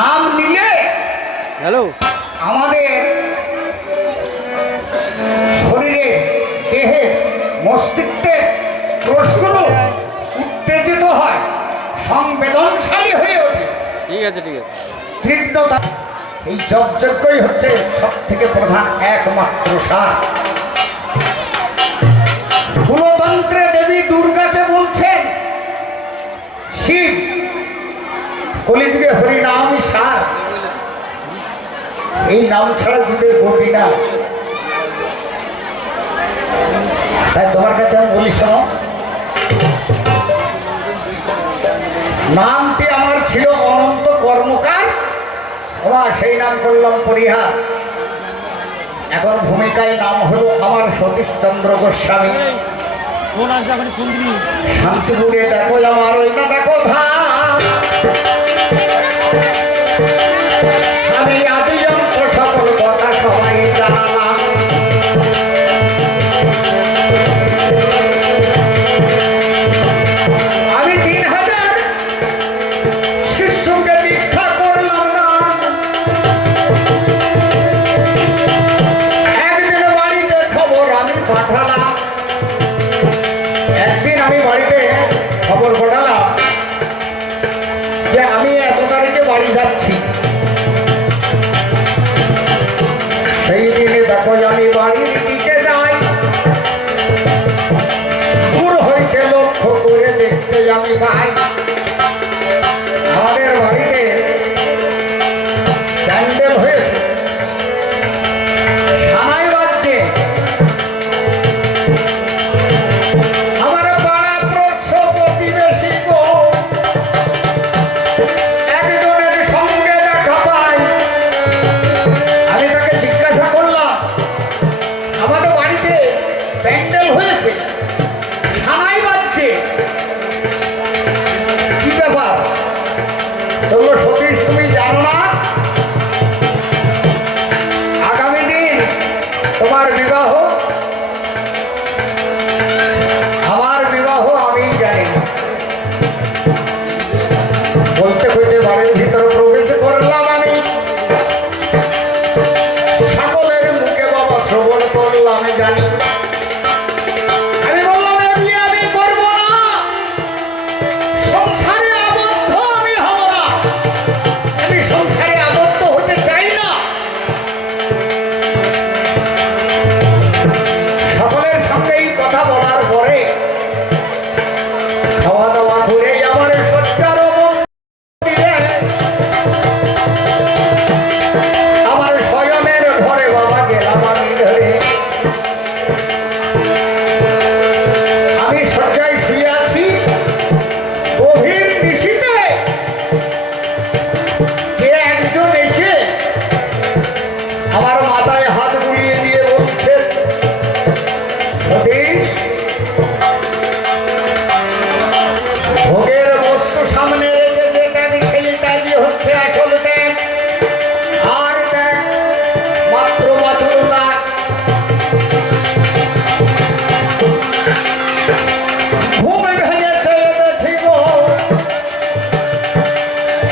নাম নিলে হ্যালো আমাদের শরীরে দেহে মস্তিষ্কের কোষগুলো উত্তেজিত হয় সংবেদনশালী হয়ে ওঠে ঠিক আছে ঠিক আছে তীক্ষ্ণতা এই যজ্ঞই হচ্ছে সব থেকে প্রধান একমাত্র সার কুলতন্ত্রে দেবী দুর্গাকে বলছেন শিব কলিযুগে হরিনামই সার এই নাম ছাড়া যুগের গতি না তাই তোমার কাছে আমি বলি শোনো নামটি আমার ছিল অনন্ত কর্মকার আমার সেই নাম করলাম পরিহার এখন ভূমিকায় নাম হলো আমার সতীশচন্দ্র গোস্বামী ফোন আসবে এখন ফোন দিবি শান্তিপুরে দেখো আমার ওই না দেখো ধাম আমি আদি অন্ত সকল কথা সবাই জানালাম আমি 3000 শিষ্যকে দীক্ষা করলাম না একদিন বাড়িতে খবর আমি পাঠালাম একদিন আমি বাড়িতে খবর পাঠালাম যে আমি এত তারিখে বাড়ি যাচ্ছি সেই দিনে দেখো আমি বাড়ির দিকে যাই দূর হইতে লক্ষ্য করে দেখতে আমি পাই আমাদের বাড়িতে প্যান্ডেল হয়েছে সানাই বাজছে আমার পাড়া প্রচ্ছ প্রতিবেশী গো একজনের সঙ্গে দেখা পাই আমি তাকে জিজ্ঞাসা করলাম আমাদের বাড়িতে প্যান্ডেল হয়েছে সানাই বাজছে কি ব্যাপার তোমরা সতীশ তুমি জানো না আগামী দিন তোমার বিবাহ জানি। আমি বললাম এ বিয়ে আমি করব না, সংসারে আবদ্ধ আমি হব না, আমি সংসারে আবদ্ধ হতে চাই না। সকলের সঙ্গে এই কথা বলার পরে খাওয়া দাওয়া করে আমার সজ্জার মন্দিরে আমার স্বয়নের ঘরে বাবা গেলাম আমি ধরে। আমি শয্যায় শুয়ে আছি, গভীর নিশীথে কে একজন এসে আমার মাথায় হাত বুলিয়ে দিয়ে বলছে, সতীশ, ভোগের বস্তু সামনে রেখে যে ত্যাগ সেই ত্যাগই হচ্ছে আসল ত্যাগ। আর ত্যাগ মাত্র মাতুরতা। ঘুম ভেঙেছে দেখিব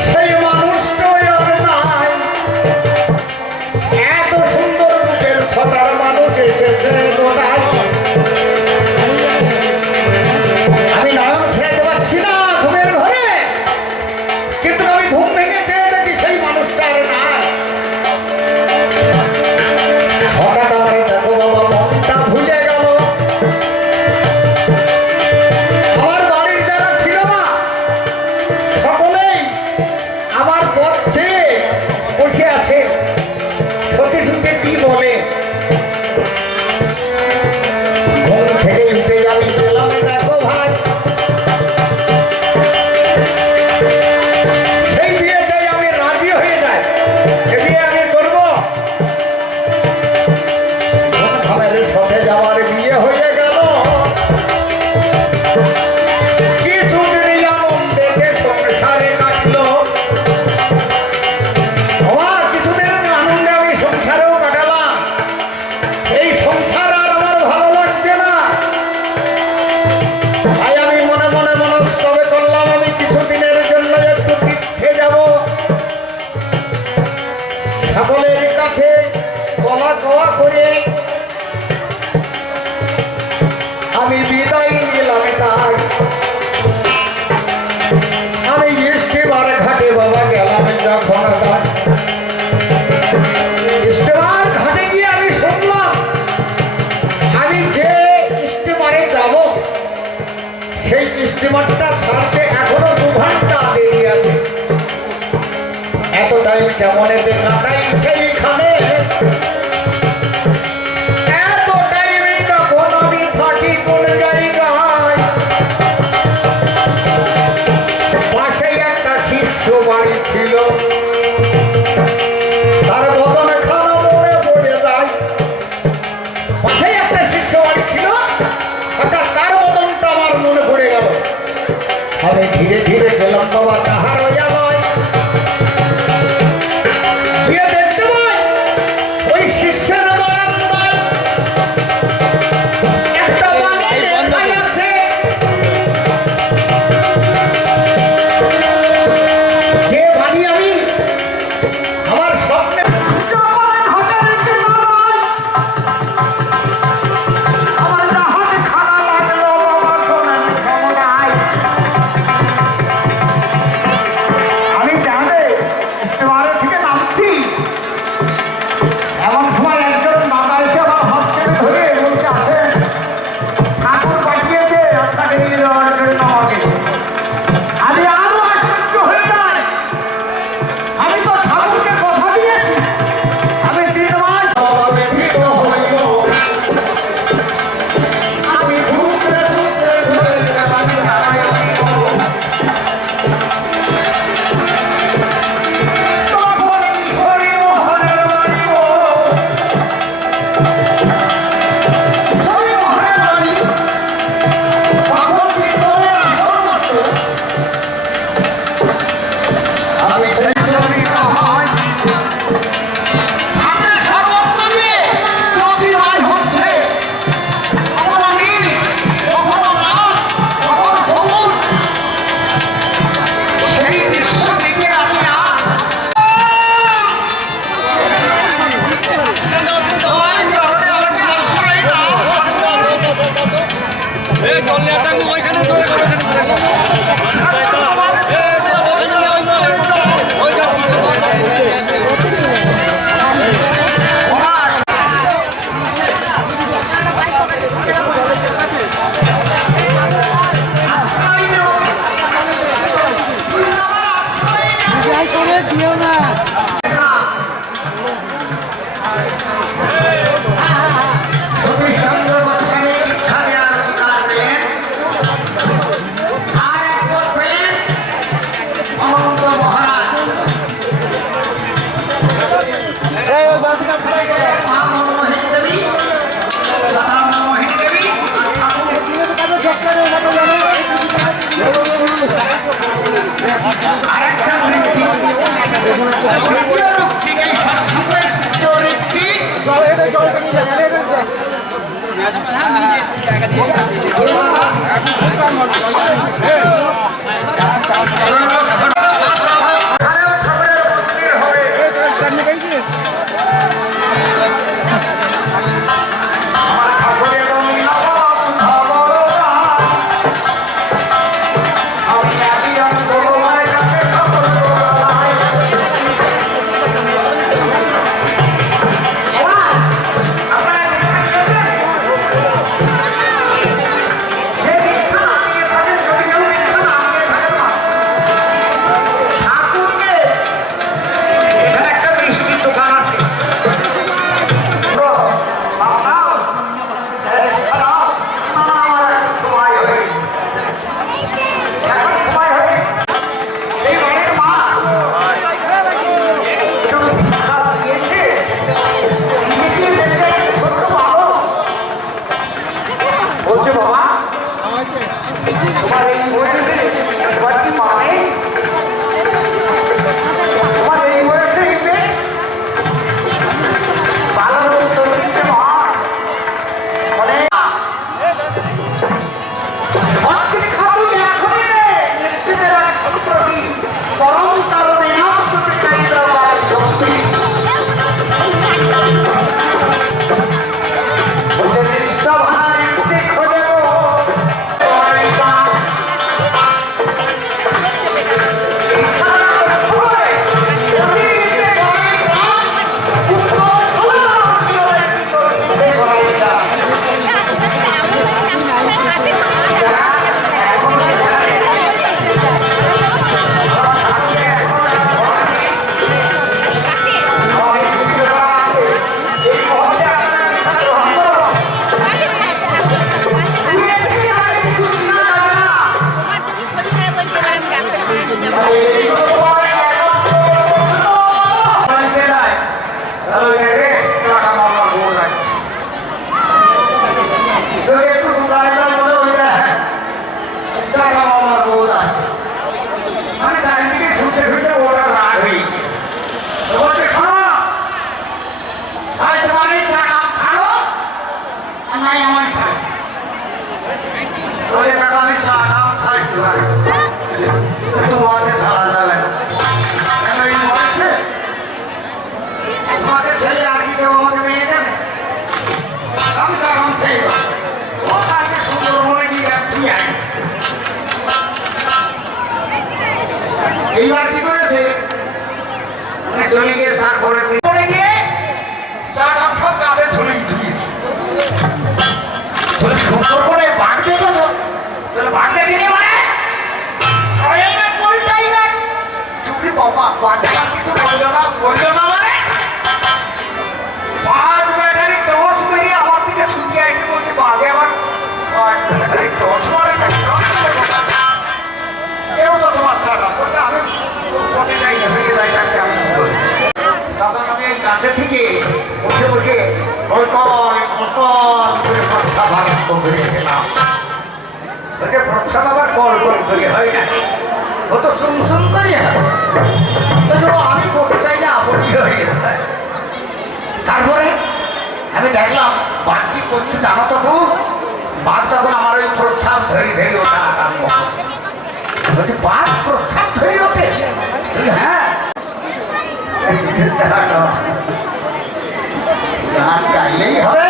সেই মানুষটাই আর নাই। এত সুন্দর রূপের ছটার মানুষ এসেছে কোথায়? আমি নয়ন ফেরাতে পারছি না ঘুমের ঘরে, কিন্তু আমি ঘুম ভেঙেছে দেখি সেই মানুষটা আর নাই। হঠাৎ আমার দেখো বাবা মনটা ভুলে গেল। আমার বাড়ির যারা ছিল না সকলেই আমার পথ চেয়ে বসে আছে। সত্যি সত্যি কি বলে? ঘুম থেকে উঠে আমি গেলাম, দেখো ভাই সেই বিয়েটাই আমি রাজি হয়ে যাই, এ বিয়ে আমি করবো। ধুমধামের সাথে যাওয়ার বিয়ে হয়ে গেল। কিছুদিন আনন্দে সংসারে কাটলো। কিছুদিন আনন্দে আমি সংসারেও কাটালাম। এই সংসার আর আমার ভালো লাগছে না। তাই আমি মনে মনে মনস্তবে করলাম আমি কিছুদিনের জন্য একটু তীর্থে যাব। সকলের কাছে বলা কওয়া করে আমি বিদায় নিলাম। তাই আমি স্টিমার ঘাটে বাবা গেলাম। যখন স্টিমার ঘাটে গিয়ে আমি শুনলাম আমি যে স্টিমারে যাব সেই স্টিমারটা ছাড়তে এখনো 2 ঘন্টা দেরি আছে। এত টাইম কেমন এতে কাটাই সেইখানে? এত টাইমে তখন আমি থাকি কোন জায়গায়? পাশেই একটা শিষ্য বাড়ি ছিল, তার বদন খানা মনে পড়ে যায়। পাশেই একটা শিষ্য বাড়ি ছিল, হঠাৎ তার বদনটা আমার মনে পড়ে গেল। আমি ধীরে ধীরে গেলাম বাবা তাহার নয় গিয়ে দেখতে পাই ওই শিষ্যের বারান্দায় একটা বাণী লেখাই আছে, যে বাণী আমি আমার স্বপ্নে আরেকটা বৃত্তি তৃতীয় রূপটি এই সৎসঙ্গের তৃতীয় রূপটি এইবার কি করেছে চলে গিয়ে তারপরে পড়ে গিয়ে চাটা সব গাছে ঝুলিয়ে দিয়েছে বলে সুন্দর করে বাঘ দেখেছ তাহলে বাঘ দেখিনি মানে চুপড়ি বাবা বাঘটা কিছু বললো না মানে 5 ব্যাটারি টর্চ মেরিয়ে আমার দিকে ছুটে আসে বলছে বাঘে আবার 5 ব্যাটারি টর্চ মারে কেউ তো তোমার ছাড়া বলতে আমি পথে যাই না ভেঙে যাই তাকে আমি তখন আমি এই গাছের থেকে বসে বসে করে প্রসাদ আরম্ভ করে গেলাম প্রসাদ আবার কল করে হয় না ও তো চুমচুম করে আমি করতে চাই না আপত্তি হয়ে যায় তারপরে আমি দেখলাম বাঘ কি করছে জানো তখন বাঘ তখন আমার ওই প্রসাদ ধরে ওঠা আরম্ভ বাঘ প্রসাদ ধরে ওঠে হ্যাঁ গান গাইলেই হবে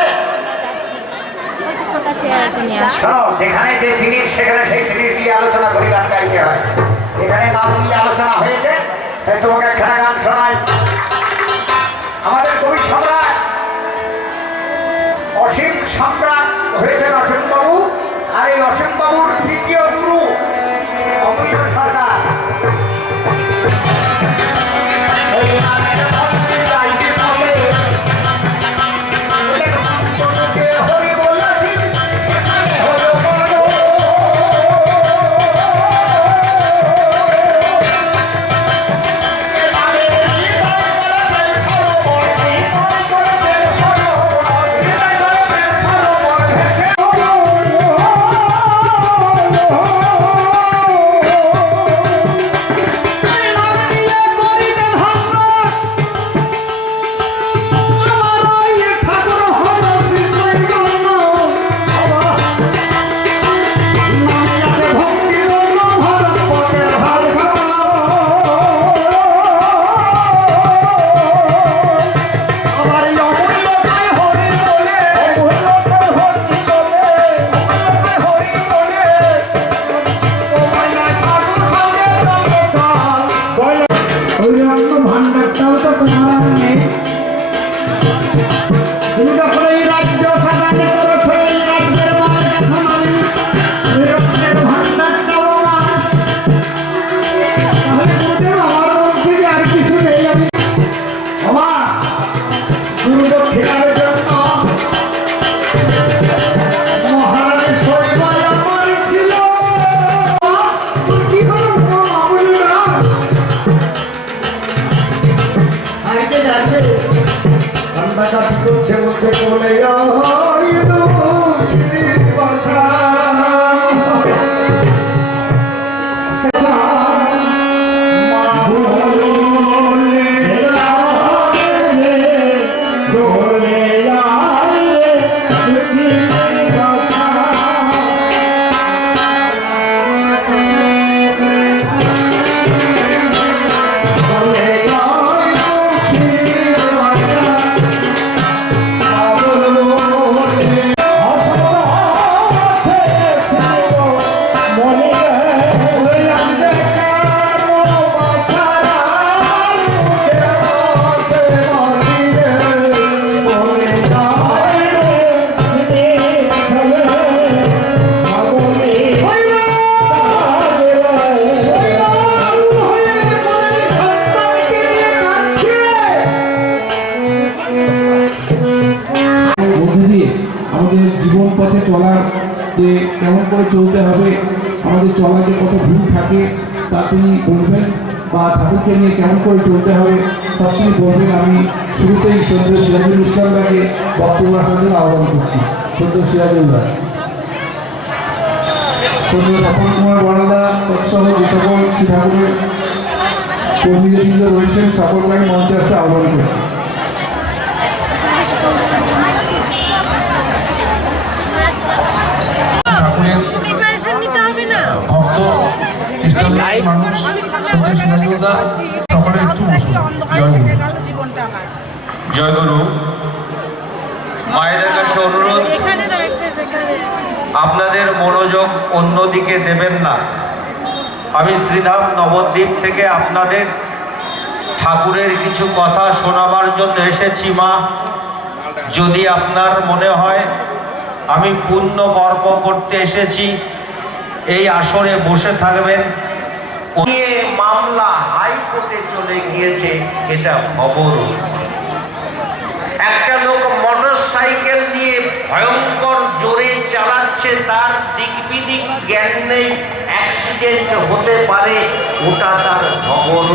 শোনো যেখানে যে জিনিস সেখানে সেই জিনিস দিয়ে আলোচনা করে গান গাইতে হয় এখানে নাম নিয়ে আলোচনা হয়েছে তাই তোমাকে একখানা গান শোনাই আমাদের কবি সম্রাট অসীম সম্রাট হয়েছেন অসীম বাবু আর এই অসীম বাবুর দ্বিতীয় গুরু অমূল্য সরকার Oh আমাদের জীবন পথে চলার যে কেমন করে চলতে হবে, আমাদের চলা যে কত ভুল থাকে তা তিনি বলবেন, বা ঠাকুরকে নিয়ে কেমন করে চলতে হবে তা তিনি বলবেন। আমি শুরুতেই সদ্য সিরাজুল ইসলামকে বক্তব্য রাখার জন্য আহ্বান করছি। সদ্য সিরাজুল্লাহ, সদ্য তপন কুমার বড়াদা সৎসহ যে সকল শ্রী ঠাকুরের কর্মীবৃন্দ রয়েছেন সকলকে আমি মঞ্চে আসতে আহ্বান করছি। প্রিপারেশন নিতে হবে না। ভক্ত ইষ্টদেব মানুষ সকলে একটু জীবনটা আমার জয় গুরু। মায়েদের কাছে অনুরোধ, যেখানে দেখবে সেখানে আপনাদের মনোযোগ অন্যদিকে দেবেন না। আমি শ্রীধাম নবদ্বীপ থেকে আপনাদের ঠাকুরের কিছু কথা শোনাবার জন্য এসেছি। মা, যদি আপনার মনে হয় আমি পুণ্য গর্ব করতে এসেছি, এই আসরে বসে থাকবেন। মামলা হাইকোর্টে চলে গিয়েছে, এটা খবর। একটা লোক মোটর সাইকেল নিয়ে ভয়ঙ্কর জোরে চালাচ্ছে, তার দিক বিদিক জ্ঞান নেই, অ্যাক্সিডেন্ট হতে পারে, ওটা তার খবর।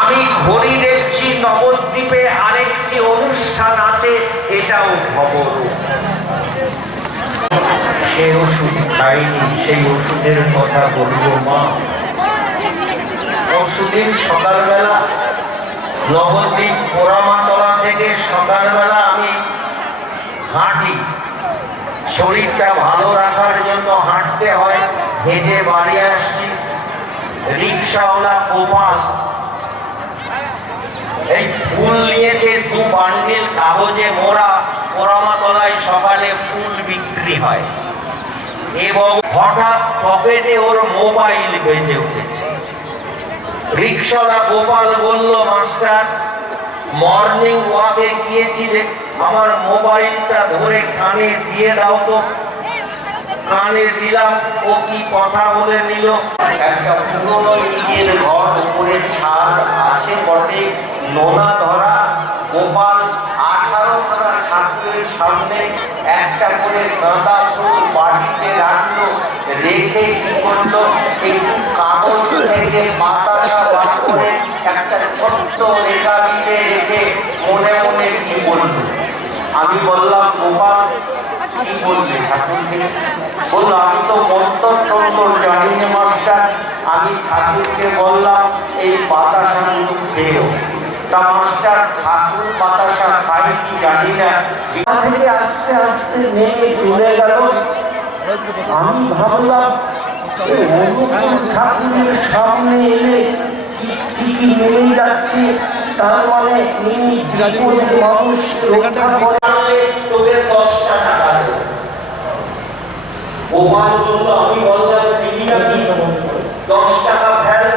আমি ঘড়ি দেখছি নবদ্বীপে আরেকটি অনুষ্ঠান আছে, এটাও খবর। সেই ওষুধ খাইনি, সেই ওষুধের কথা বলবো মা। পরশুদিন সকালবেলা নবদ্বীপ পোড়ামাতলা থেকে সকালবেলা আমি হাঁটি, শরীরটা ভালো রাখার জন্য হাঁটতে হয়, হেঁটে বাড়ি আসছি। রিক্সাওয়ালা গোপাল এই ফুল নিয়েছে 2 বান্ডিল কাগজে মোড়া। পোড়ামাতলায় সকালে ফুল বিক্রি হয় এবং হঠাৎ পকেটে ওর মোবাইল বেজে উঠেছে। রিক্সাওয়ালা গোপাল বলল, মাস্টার মর্নিং ওয়াকে গিয়েছিলে, আমার মোবাইলটা ধরে কানে দিয়ে দাও তো। কানে দিলাম, ও কি কথা বলে নিল। একটা পুরনো ইটের ঘর, উপরে ছাদ আছে বটে, নোনা ধরা। গোপাল 18খানা ঠাকুরের সামনে একটা করে গাঁদা ফুল বাটিতে রাখলো, রেখে কি করলো, একটু কাগজ থেকে পাতাটা বার করে একটা ছোট্ট রেখা দিতে রেখে মনে মনে কি বললো। আমি বললাম, গোপাল কি বললে ঠাকুরকে? বললো, আমি তো মন্ত্র জানি না মাস্টার। আমি ঠাকুরকে বললাম এই বাতাসাগুলো খেয়েও। তা মাস্টার, ঠাকুর বাতাসা খাই কি জানি না, থেকে আস্তে আস্তে নেমে চলে গেল। আমি ভাবলাম ঠাকুরের সামনে এলে কি নেমে যাচ্ছে, তার মানে মানুষ তোকে 10 টাকা দেবে। গোপাল বলল, আমি বললাম দিবি নাকি? 10 টাকা ফেল।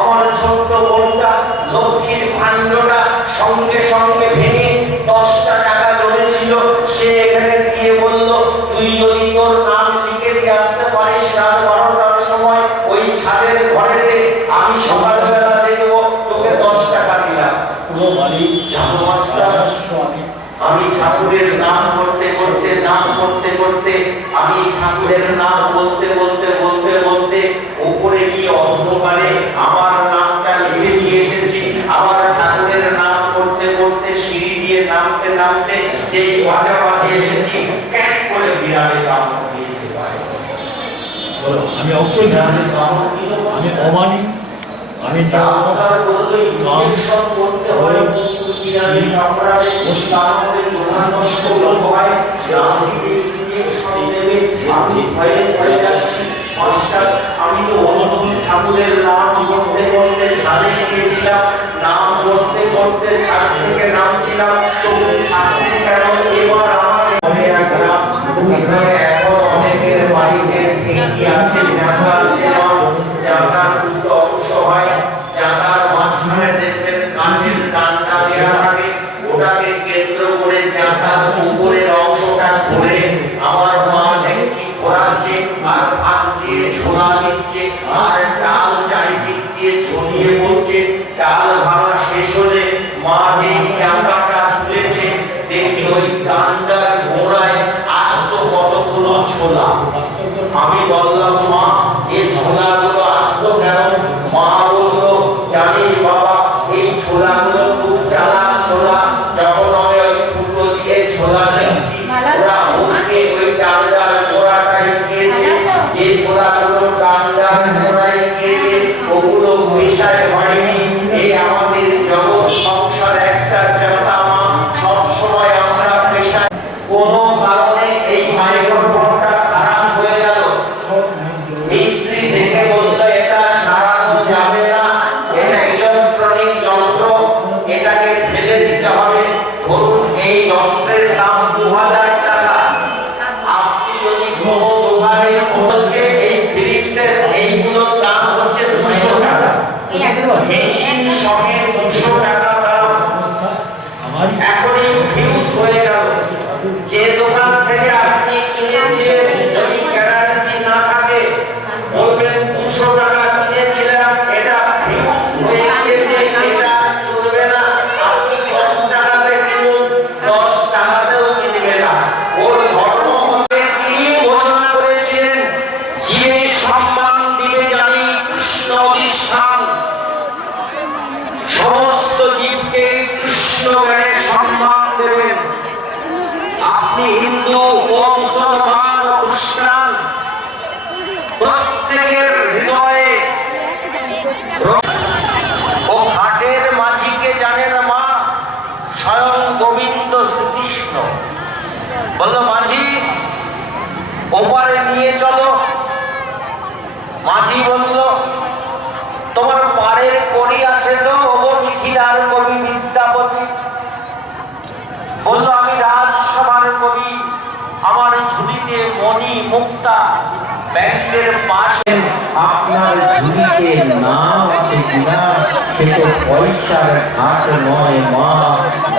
আমার ছোট্ট বোনটা লক্ষ্মীর ভাণ্ডটা সঙ্গে সঙ্গে ভেঙে 10টা টাকা জমেছিল, সে এখানে দিয়ে বলল, তুই যদি তোর নাম লিখে দিয়ে আসতে পারিস রাত 12টার সময় ওই ছাদের ঘরেতে, আমি সকালবেলা দেখবো, তোকে 10 টাকা দিলাম। আমি ঠাকুরের নাম করতে করতে আমি ঠাকুরের নাম বলতে উপরে গিয়ে অন্ধকারে আমার নামটা লিখে দিয়ে এসেছি। আবার ঠাকুরের নাম করতে সিঁড়ি দিয়ে নামতে যেই পাশাপাশি এসেছি বিড়ালে কামড় দিয়েছে পায়ে। বলো, আমি অপ্রতিভ, বিড়ালে কামড় দিল আমি অমানি, আমি ডাক্তার বলল ইনজেকশন করতে হয়, বিড়ালে কামড়ালে কামড়ে নষ্ট হয়, ইনজেকশন দেবে। আমি ভয়ে পড়ে যাচ্ছি। মাস্টার, আমি তো অনুকূল ঠাকুরের নাম করতে করতে ধানে গিয়েছিলাম, নাম করতে করতে ছাদ থেকে নামছিলাম, তবু ঠাকুর কেন এবার আমার মনে রাখলাম। এখন অনেকের বাড়িতে ঢেঁকি আছে, জানলা আছে না, জানলার দুটো অংশ হয়, জানলার মাঝখানে দেখবেন কাঠের ডান্ডা দেওয়া থাকে, ওটাকে কেন্দ্র করে জানলার উপরের অংশটা ধরে আমার মা ঢেঁকি ঘোরাচ্ছে আর হাত দিয়ে ছোলা দিচ্ছে, আর ডাল চারিদিক দিয়ে ছড়িয়ে পড়ছে। ডাল ভাঙা শেষ হলে মা যেই চাকাটা তুলেছে, দেখি ওই ডান্ডার গোড়ায় আস্ত কতগুলো ছোলা। আমি বললাম, মা এই ছোলাগুলো আস্ত কেন? মা বললো, জানিস বাবা, এই ছোলাগুলো খুব চালাক ছোলা। যখন আমি ওই ফুটো দিয়ে ছোলা দিচ্ছি, ওরা উঠে ওই ডান্ডার গোড়াটাই গিয়েছে। যে ছোলাগুলো ডান্ডার গোড়ায় গিয়েছে, ওগুলো মিশায় হয়নি। এই আমাদের জগৎ সংসার একটা চাতা মা, সবসময় আমরা পেশায়। কোনো কারণে এই মাইক্রোফোনটা খারাপ হয়ে গেল, মিস্ত্রি দেখে বলল এটা সারানো যাবে না, এটা ইলেকট্রনিক যন্ত্র, এটাকে ফেলে দিতে হবে। ধরুন এই যন্ত্রের দাম 2000 টাকা। আপনি যদি কোনো দোকানে বলছে এই ফিলিপসের এইগুলোর দাম হচ্ছে 200 টাকা, মেশিন সঙ্গে 200 টাকা দাম। এখনই ফিউজ হয়ে গেল। যে দোকান থেকে আপনি কিনেছিলেন, যদি গ্যারান্টি না থাকে, বলবেন 200 টাকা কিনেছিলাম, এটা ফিউজ হয়ে গেছে, এটা চলবে না। আপনি 10 টাকাতে কিনুন, 10 টাকাতেও কিনবে না। ওর ধর্ম হতে তিনি ঘোষণা করেছিলেন, জীবে সম্মান দিবে জানি কৃষ্ণ অধিষ্ঠান। সমস্ত জীবকে কৃষ্ণ জ্ঞানে সম্মান দেবেন। আপনি হিন্দু ও মুসলমান ও খ্রিস্টান, প্রত্যেকের হৃদয়ে ও ঘাটের মাঝিকে জানেন মা, স্বয়ং গোবিন্দ শ্রীকৃষ্ণ। বলল, মাঝি ওপারে নিয়ে চলো। মাঝি বলল, তোমার পাড়ের কড়ি আছে তো? ও মিথিলার কবি বিদ্যাপতি। বলল, আমি রাজসভার কবি, আমার ঝুলিতে মণি মুক্তা, ব্যাংকের পাশে। আপনার ঝুলিতে নাম আছে কিনা সে তো পয়সার ঘাট নয় মা।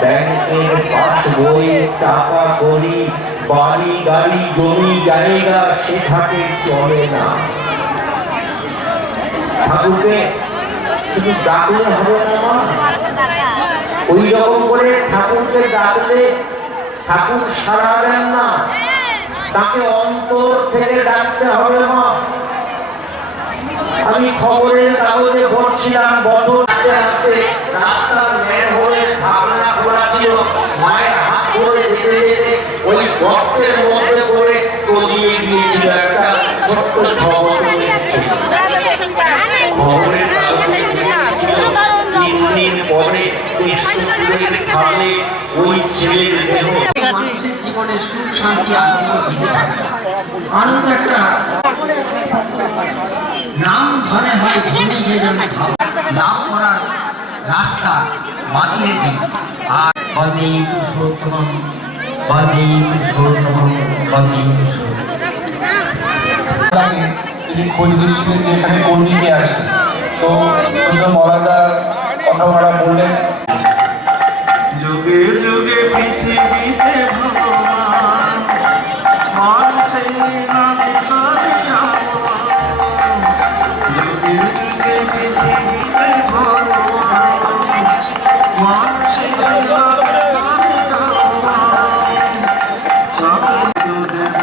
ব্যাংকের পাস বই, টাকা কড়ি, বাড়ি গাড়ি জমি জায়গা সেখানে চলে না। ঠাকুরকে শুধু ডাকলে হবে না মা, ওই রকম করে ঠাকুরকে ডাকলে ঠাকুর সাড়া দেন না, তাকে অন্তর থেকে ডাকতে হবে মা। আমি খবরের কাগজে পড়ছিলাম, বছর আস্তে আস্তে রাস্তার মেয়ে হয়ে ভাবনা খোলা ছিল, মায়ের হাত ধরে যেতে যেতে ওই গর্তের মধ্যে করে তলিয়ে গিয়েছিল একটা ছোট্ট খবর। খবরের কাগজে পড়েছিল, 3 দিন পরে ওই স্কুলের সামনে ওই ছেলের দেহ। মানুষের জীবনে সুখ শান্তি আনন্দ দিতে থাকে। আনন্দ একটা নাম ধরে হয়, ধনী যে জন্য লাভ করার রাস্তা বাতিলে দিই। আর বন্দে পুরুষোত্তম, বন্দে পুরুষোত্তম, বন্দে পুরুষোত্তম। তিনি বলে দিচ্ছিলেন যে এখানে কর্মীকে আছে, তো মলাদার কথা ওনারা বললেন। যুগে যুগে পৃথিবীতে ভগবান মানুষের নামে করে আহ্বান। যুগে যুগে পৃথিবীতে ভগবান মানুষের নামে করে আহ্বান। তোদের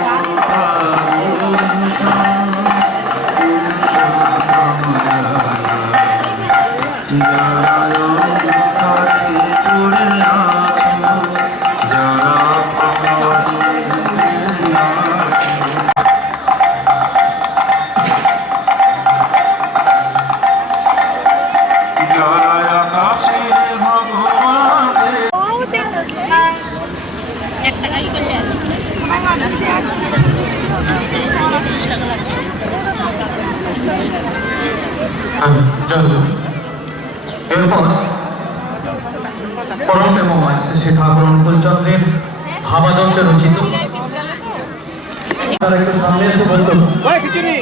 যারা এরপর পরম এবং শ্রী ঠাকুর অনুকূলচন্দ্রের ভাবাদর্শে রচিত তারা একটু সামনে এসে বলতো ওই খিচুড়ি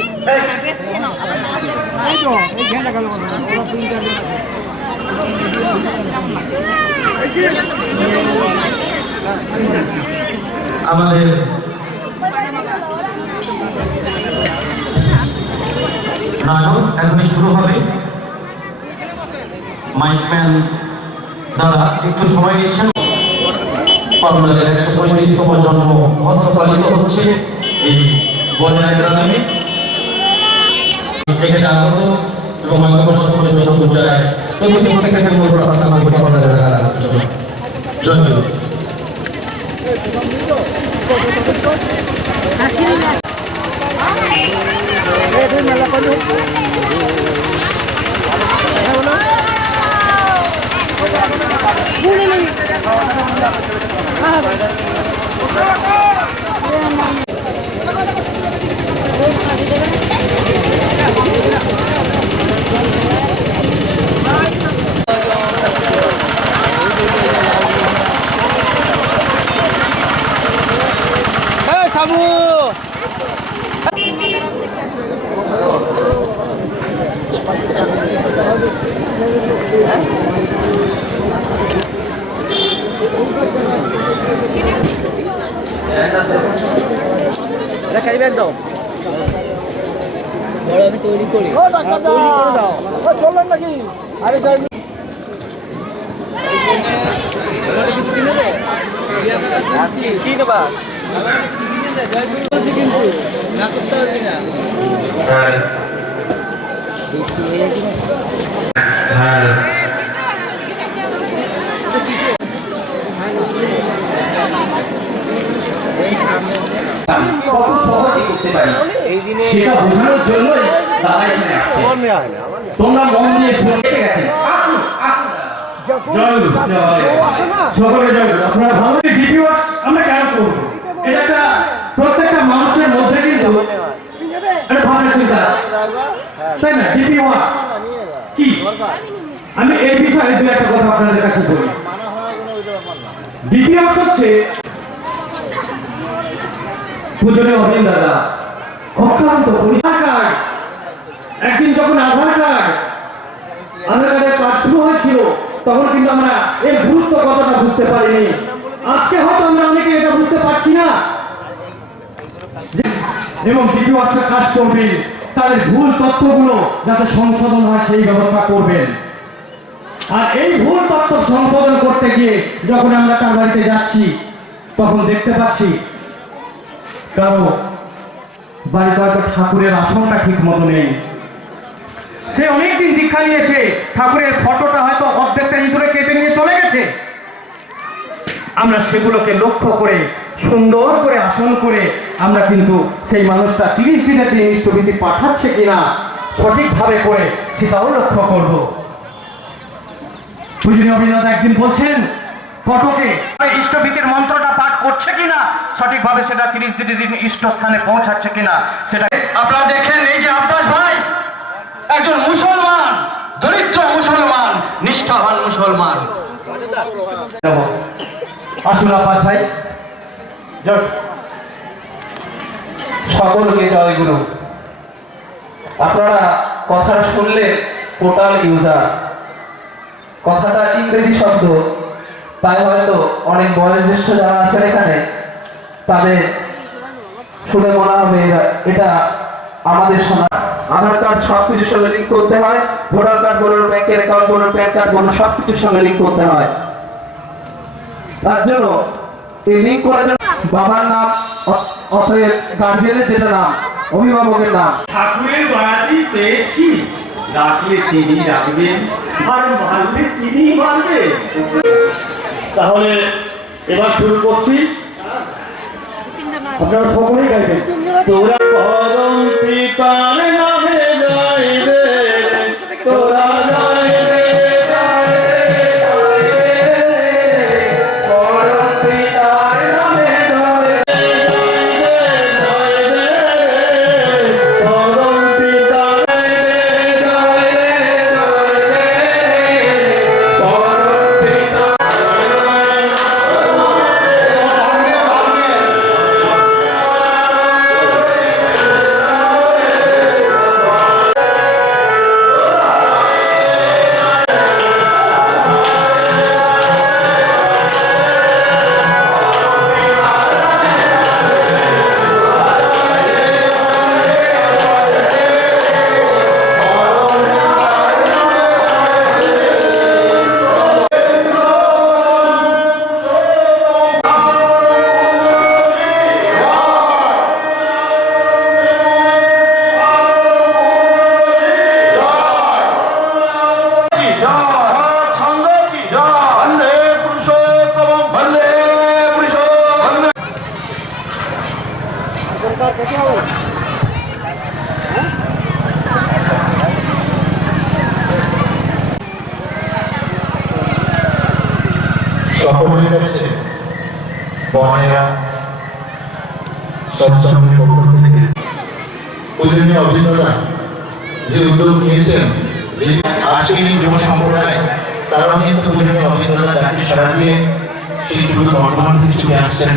এই তো এই ঘেন্টা গেল আমাদের নাটক এখনই শুরু হবে। মাইকম্যান দাদা একটু সময় নিচ্ছেন। আপনাদের 135তম জন্ম মহোৎসব পালিত হচ্ছে এই বন্যায় গ্রামে। এখানে আগত এবং মানবতার সকলে যতটুকু যায় ততটুকু প্রত্যেকের মূল প্রার্থনা করি আপনাদের জয় গুরু। এই সাবু এটা খাইবেন দাও বড় আমি তৈরি করি ও ডাক্তার দাও ও চললেন নাকি আরে যাই কিছু কিনে দে কি নেবা কিন্তু না করতে পারবি না কত সহজে করতে পারি সেটা বোঝানোর জন্যই দাদা এখানে আসছে। তোমরা মন দিয়ে শুনতে গেছেন। আসুন আসুন জয় গুরু, সকলে জয় গুরু। আপনারা ভালো ভিডিও আমরা কেন করবো? এটা একটা প্রত্যেকটা মানুষের মধ্যে কিন্তু একটা ভাবনা চিন্তা আছে, তাই না? ডিপি ওয়ার্ক কি? আমি এই বিষয়ে দু একটা কথা আপনাদের কাছে বলি। ডিপি ওয়ার্ক হচ্ছে পূজনীয় অরবিন্দ দাদা অক্লান্ত পরিষ্কার। একদিন যখন আধার কার্ডের কাজ শুরু হয়েছিল তখন কিন্তু আমরা এর গুরুত্ব কতটা বুঝতে পারিনি। আজকে হয়তো আমরা অনেকে এটা বুঝতে পারছি না। এবং ডিপি ওয়ার্কসের কাজ করবেন, তাদের ভুল তথ্যগুলো যাতে সংশোধন হয় সেই ব্যবস্থা করবেন। আর এই ভুল তথ্য সংশোধন করতে গিয়ে যখন আমরা তার বাড়িতে যাচ্ছি তখন দেখতে পাচ্ছি কারো বাড়িতে হয়তো ঠাকুরের আসনটা ঠিক মতো নেই। সে অনেকদিন দীক্ষা নিয়েছে, ঠাকুরের ফটোটা হয়তো অর্ধেকটা ইঁদুরে কেটে নিয়ে চলে গেছে। আমরা সেগুলোকে লক্ষ্য করে সুন্দর করে আসন করে আমরা কিন্তু সেই মানুষটা 30 দিনের দিন ইষ্টভীতি পাঠাচ্ছে কিনা সঠিকভাবে করে সেটাও লক্ষ্য করব। পূজনীয় অভিনেতা একদিন বলছেন ফটোকে ইষ্টভীতির মন্ত্রটা পাঠ করছে কিনা সঠিকভাবে সেটা 30 দিন ইষ্ট স্থানে পৌঁছাচ্ছে কিনা সেটা আপনারা দেখেন। এই যে আব্বাস ভাই একজন মুসলমান, দরিদ্র মুসলমান, নিষ্ঠাবান মুসলমান। আসুন আব্বাস ভাই, সকলকে জয় গুরু। আপনারা কথাটা শুনলে টোটাল ইউজার, কথাটা ইংরেজি শব্দ, তাই হয়তো অনেক বয়োজ্যেষ্ঠ যারা আছেন এখানে তাদের শুনে মনে হবে এটা আমাদের শোনা। আধার কার্ড সবকিছুর সঙ্গে লিঙ্ক করতে হয়, ভোটার কার্ড বলুন, ব্যাংকের অ্যাকাউন্ট বলুন, প্যান কার্ড বলুন, সবকিছুর সঙ্গে লিঙ্ক করতে হয়। তার জন্য এই লিঙ্ক করার জন্য বাবার নাম অথবা গার্জিয়ানের যেটা নাম, অভিভাবকের নাম। ঠাকুরের দয়াতি পেয়েছি, ডাকলে তিনি ডাকবেন আর মারলে তিনি মারবেন। তাহলে এবার শুরু করছি, আপনারা সকলেই গাইবেন। তোরা পরম পিতার নামে গাইবে, তোরা গাইবে গাইবে গাইবে, পরম পিতার নামে গাইবে। সকলের কাছে বনেরা সৎসঙ্গের পক্ষ থেকে পূজনীয় অভিনেতা যে উদ্যোগ নিয়েছেন আজকের এই যুব সম্প্রদায় তারাও কিন্তু পূজনীয় অভিনেতা ডাকি সারা দিয়ে সেই যুব বর্তমান থেকে চলে আসছেন।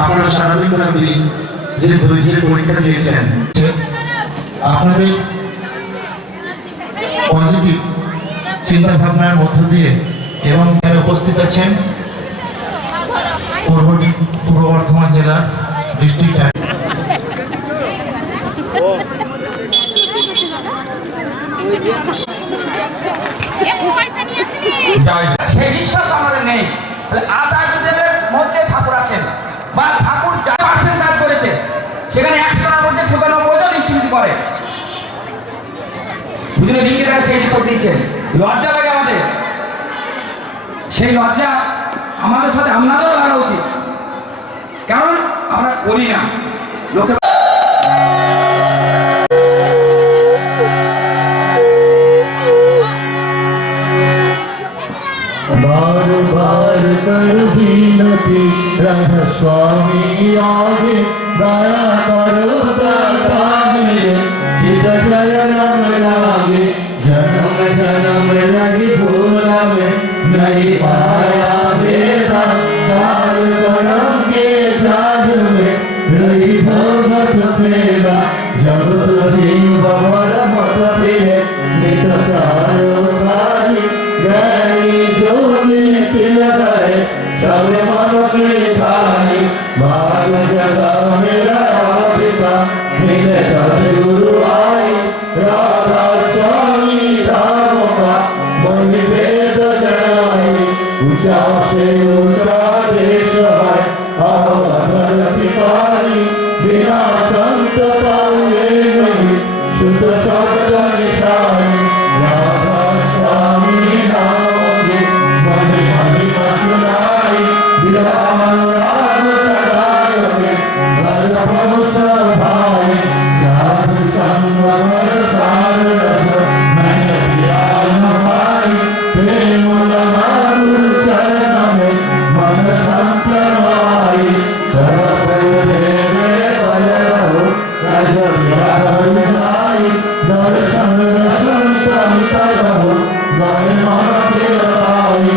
আপনারা সারাদিন ব্যাপী যে ধৈর্যের পরীক্ষা দিয়েছেন, আপনাদের পজিটিভ চিন্তা ভাবনার মধ্য দিয়ে এবং উপস্থিত আছেন পূর্ব বর্ধমান জেলার ডিস্ট্রিক্ট সেই বিশ্বাস আমাদের নেই। আচার্যদেবের মধ্যে ঠাকুর আছেন বা ঠাকুর যা পার্সেন্ট কাজ করেছে সেখানে 100টার মধ্যে 95টা ডিস্ট্রিবিউট করে। বুঝলে লিঙ্কে সেই রিপোর্ট দিচ্ছেন। লজ্জা লাগে আমাদের, সেই লজ্জা আমাদের সাথে আপনাদেরও লাগা উচিত, কারণ আমরা করি না লোকে। बार बार कर विनती राधा स्वामी आगे दया करो मेरे चिर शरण लागे जन्म जन्म लगी भोला में नहीं पाया मेरा काल करम के जाग में रही भगत मेरा जब तुझी बवर मत फिरे नित सारो काली गैरी जोगी पिलगाए सब मन के भाई भाग जगा मेरा आविका मिले सदगुरु आई राधा स्वामी राम का मोहि वेद जनाई ऊंचा से ऊंचा देश है अवधर भिखारी बिना संत पाए नहीं शुद्ध सत्य निशानी राधा स्वामी नाम के मन महिमा सुनाई विराम राम चढ़ाए घर पहुँच भाई साधु संग मन सार रस मैंने ज्ञान भाई प्रेम लगा गुरु चरण में मन संतन आई सर्व देवे कलरव रस विराई दर्शन दर्शन तमित रहो गए मन देवताई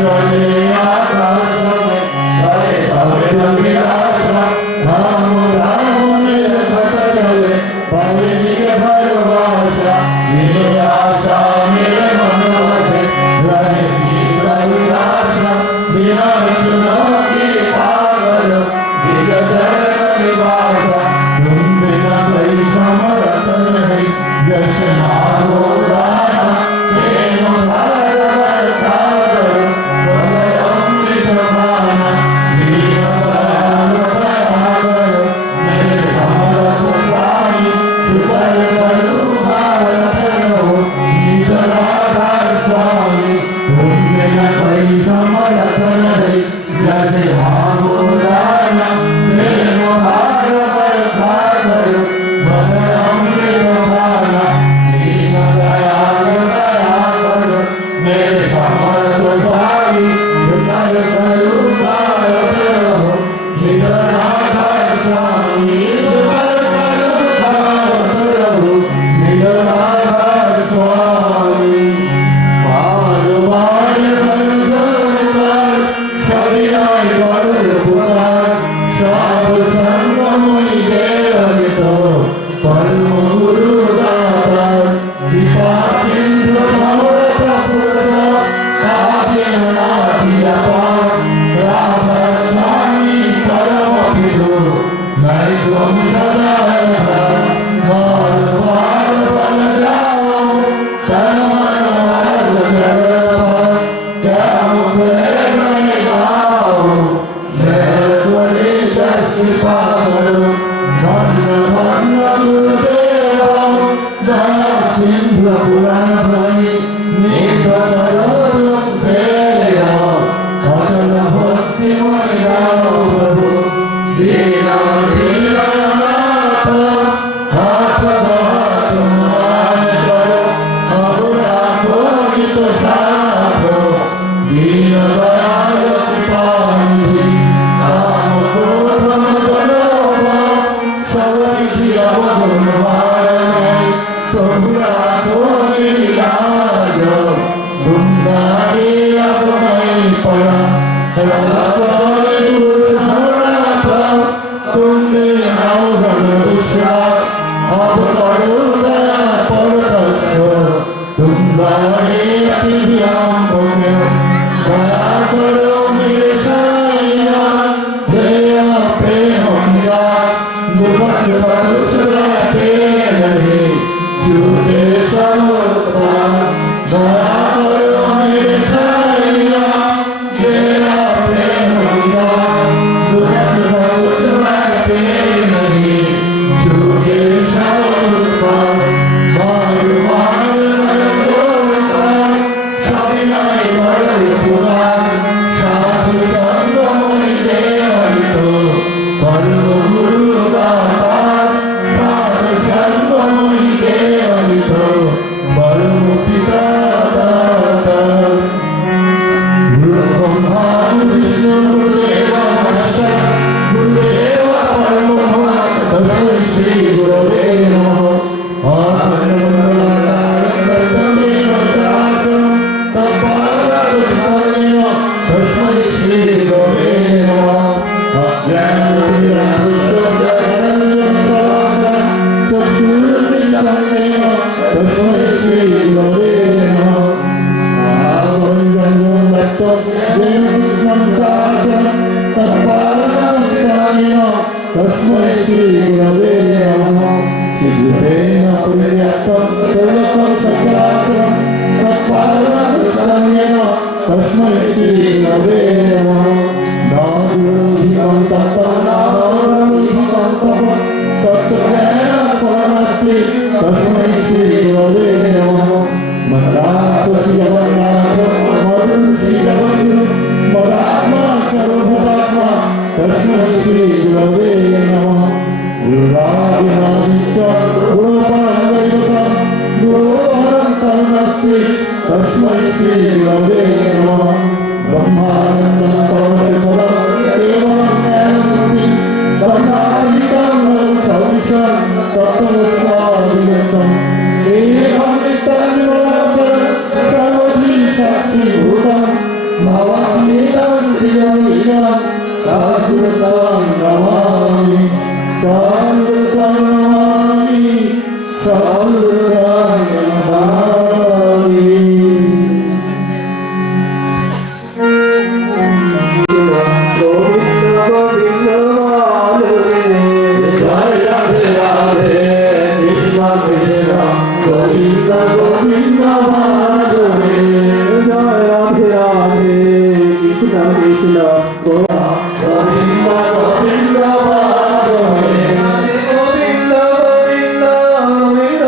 चले आकाश में गए सब विरासा राम राम निर्भत चले पवनी के भरवासा मेरे आशा मेरे मन बसे रहे जीव उदासा बिना सुनो की पागल दिग्गज निवासा तुम बिना कोई समरथ नहीं जैसे मानो राणा प्रेम भार बरखा करो बोले अमृत भाना दीन दयाल दया करो मेरे समरथ स्वामी सुकर करो भारत रहो निज राधा स्वामी तुम बिना कोई समरथ नहीं जैसे मानो राणा प्रेम भार बरखा करो बोले अमृत भाना दीन दयाल दया करो मेरे समर्थ स्वामी सुकर करो भारत रहो निज राधा स्वामी सुकर करो भारत रहो निज राधा स्वामी बार बार भरोसा कर सविनय करो पुकार सब संग मोहि देव तो परम गुरु दातार कृपा सिंधु समर्थ पुरुष काव्य नाट्य अपार राधा स्वामी परम विदु मैं तुम सदा बार बार बन जाओ तन मन वाल पर क्या मुझे मैं गाओ मेरे बड़े दस कृपा करो धन्य धन्य गुरुदेव दया सिंधु पुराण ध्वनि नित करो तुमसे अचल भक्ति मय गाओ प्रभु दीना दीना তুমি আওরণ বিশ্বনাথ অবতরুণা পরদর্শ তুমরারে দিব্যাম্বকে দয়া করো মেরে সাইয়া দয়া প্রেম মিলা দুবস বরুষরা প্রেম রে झूठे समुद्रा दया करो मेरे साइया तेरा प्रेम मिला दुरस बरस प्रेम नहीं झूठे समुद्रा मार मार मर जोड़ता सविनाई मर पुराण साधु संग मोहि देवनि तो परम गुरु दाता साधु संग मोहि देवनि तो परम पिता दाता गुरु ब्रह्मा गुरु विष्णु गुरुदेव महेश्वर गुरुदेव परम तस्मै श्री गुरवे नमः तस्मै श्री गुरवे तस्मै श्री गुरवे तस्मै श्री गुरवे सिद्धेन पुण्यत्वं त्रैलोक्यं सचराचरं तत्पादस्तानेन तस्मै श्री गुरवे नागुरुधिकं तत्त्वं नागुरुधिकं तत्त्वज्ञानं परमस्ति तस्मै श्री गुरवे नमः मन्दातोऽसि जगन्नाथ मधुश्री जगद्गुरु मदात्मा सर्वभूतात्मा तस्मै श्री गुरवे नमः गुरुराजनाधीश्वर गुरुपरमदैवतं गुरुपरं नास्ति तस्मै श्री गुरवे नमः ब्रह्मानन्दं परमशिवं केवलं ज्ञानमूर्तिं ब्रह्माहितं सर्वसं तत्त्वस्वादिगतं एवं नित्यं सर्वधी साक्षीभूतं भवतीतं प्रियमिदं सद्गुरुं नमामि सद्गुरुं नमामि सद्गुरुं नमामि गोविंद गोविंद माधवे जय राधे राधे कृष्ण कृष्ण गोविंद गोविंद माधवे जय राधे राधे कृष्ण कृष्ण गोविंद गोविंद माधवे गोविंद गोविंद गोविंद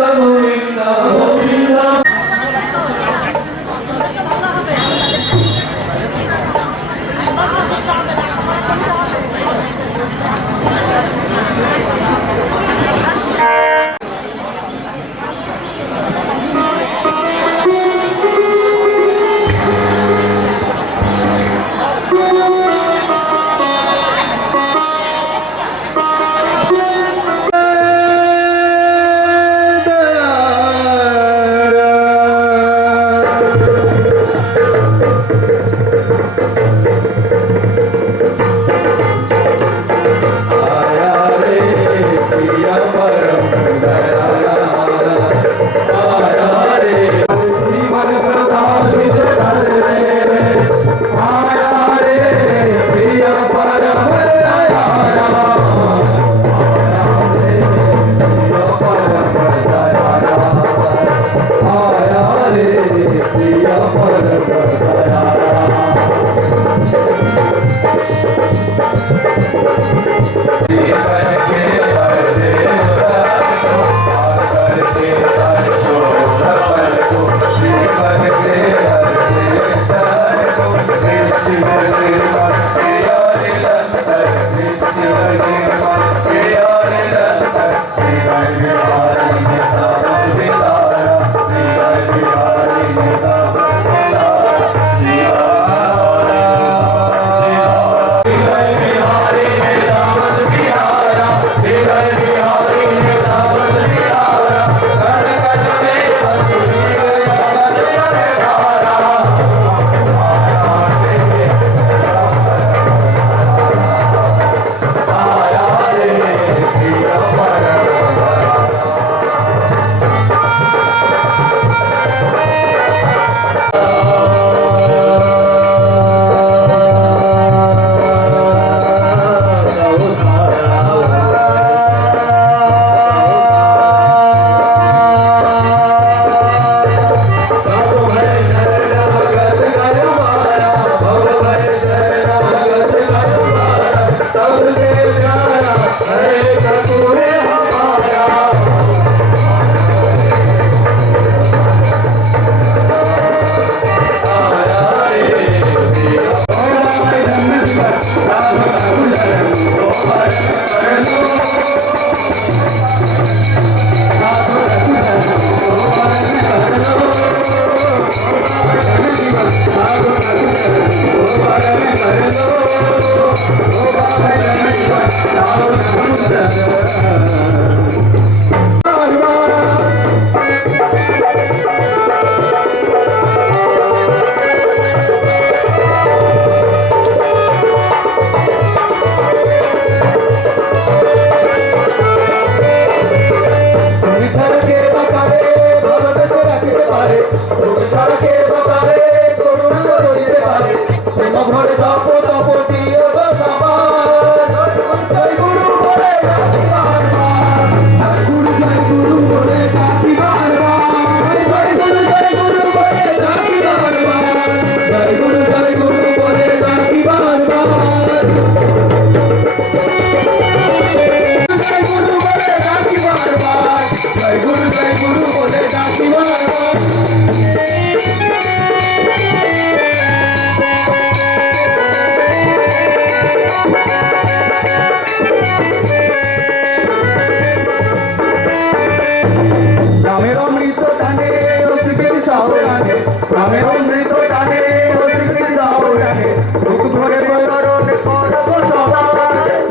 আমি অমৃত টানে অতিথি দাও রানে মুখ ভরে বলরণ করব সদা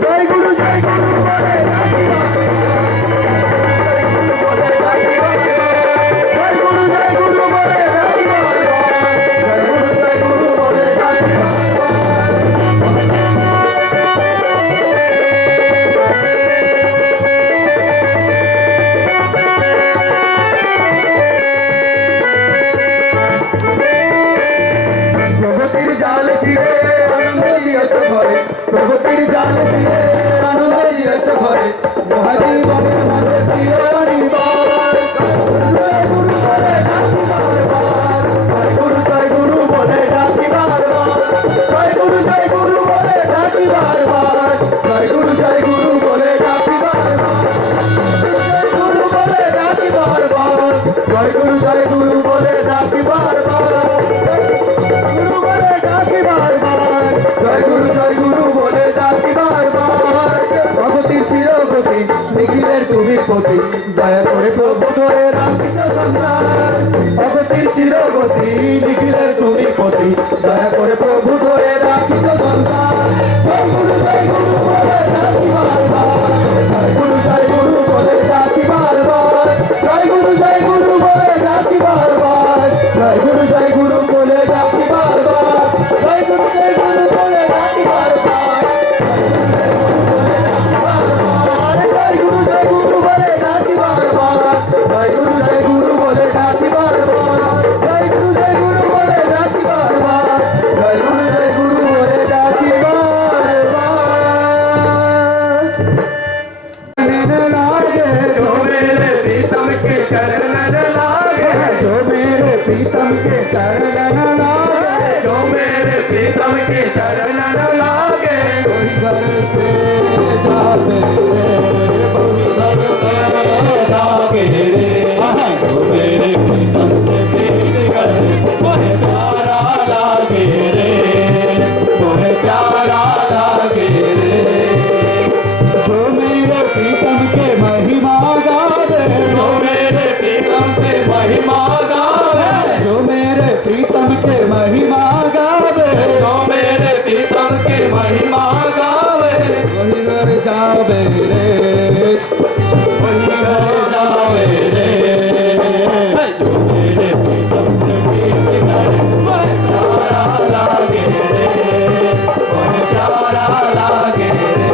জয় গুরু বলে ডাকি জয় গুরু বলে ডাকি জয় গুরু বলে ডাকি প্রগতির জাল ছিঁড়ে আনন্দ দিয়েছ ঘরে প্রগতির জাল ছিঁড়ে আনন্দ দিয়েছ ঘরে মহাজীবনের মাঝে ছিল অনিবার জয় গুরু বলে ডাকি বারবার জয় গুরু বলে ডাকি বারবার জয় গুরু বলে ডাকি বারবার জয় গুরু বলে ডাকি বারবার জয় গুরু বলে ডাকি বারবার গুরু বলে ডাকি বারবার জয় গুরু বলে ডাকি বারবার ভগতির চিরগতি নিখিলের তুমি পতি দয়া করে প্রভু ধরে রাখিত সংসার ভগতির চিরগতি নিখিলের তুমি পতি দয়া করে প্রভু ধরে রাখিত সংসার জয় গুরু বলে ডাকি বারবার জয় গুরু বলে ডাকি বারবার জয় গুরু বলে ডাকি বারবার জয় গুরু বলে ডাকি বারবার জয় গুরু বলে ডাকি বারবার জয় গুরু বলে ডাকি বারবার জয় গুরু বলে ডাকি বারবার জয় গুরু বলে ডাকি বারবার জয় গুরু বলে ডাকি बारबार लागे जो मेरे प्रीतम के चरण लागे जो मेरे प्रीतम के चरण लागे जो मेरे प्रीतम के चरण लागे कोई घर से जाते कोई घर से लागे जो मेरे प्रीतम से प्रीत करे वह प्यारा लागे रे वह प्यारा लागे रे जो मेरे प्रीतम के महिमा गावे जो मेरे प्रीतम के महिमा गावे जो मेरे प्रीतम के महिमा गावे जो मेरे प्रीतम के महिमा गावे वही घर जावे रे वही घर जावे रे जो मेरे प्रीतम से प्रीत करे वह प्यारा लागे रे वह प्यारा लागे रे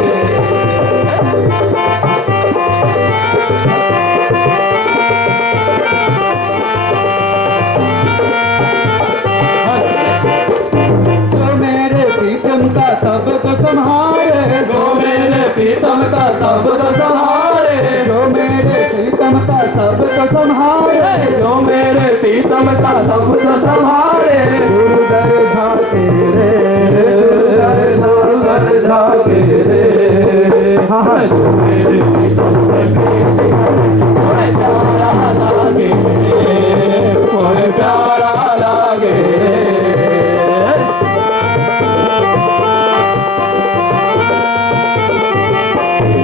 जो मेरे प्रीतम का सब को संहारे जो मेरे प्रीतम का सब को संहारे जो मेरे प्रीतम का सब को संहारे जो मेरे प्रीतम का सब को संहारे गुरु दर झाके रे गुरु दर झाके रे हाँ जो मेरे प्रीतम से प्यारा लागे रे प्यारा लागे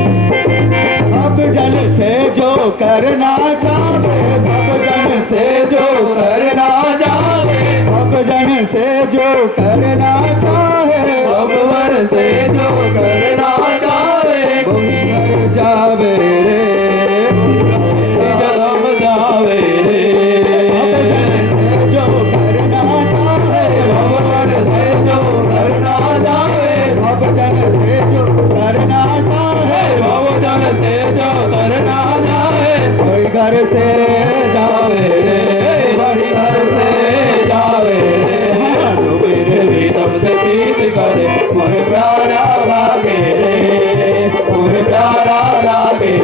अब जन से जो करना चाहे अब जन से जो करना चाहे अब जन से जो करना चाहे भगवान से जो करना चाहे वही घर जावे रे जन्म जावे रे अब जन से जो करना चाहे भगवान से जो करना चाहे अब जन से जो करना चाहे भगवान से जो करना चाहे वही घर से जावे रे वही घर से जावे रे जो मेरे प्रीतम से प्रीत करे वह प्यारा लागे रे वह प्यारा लागे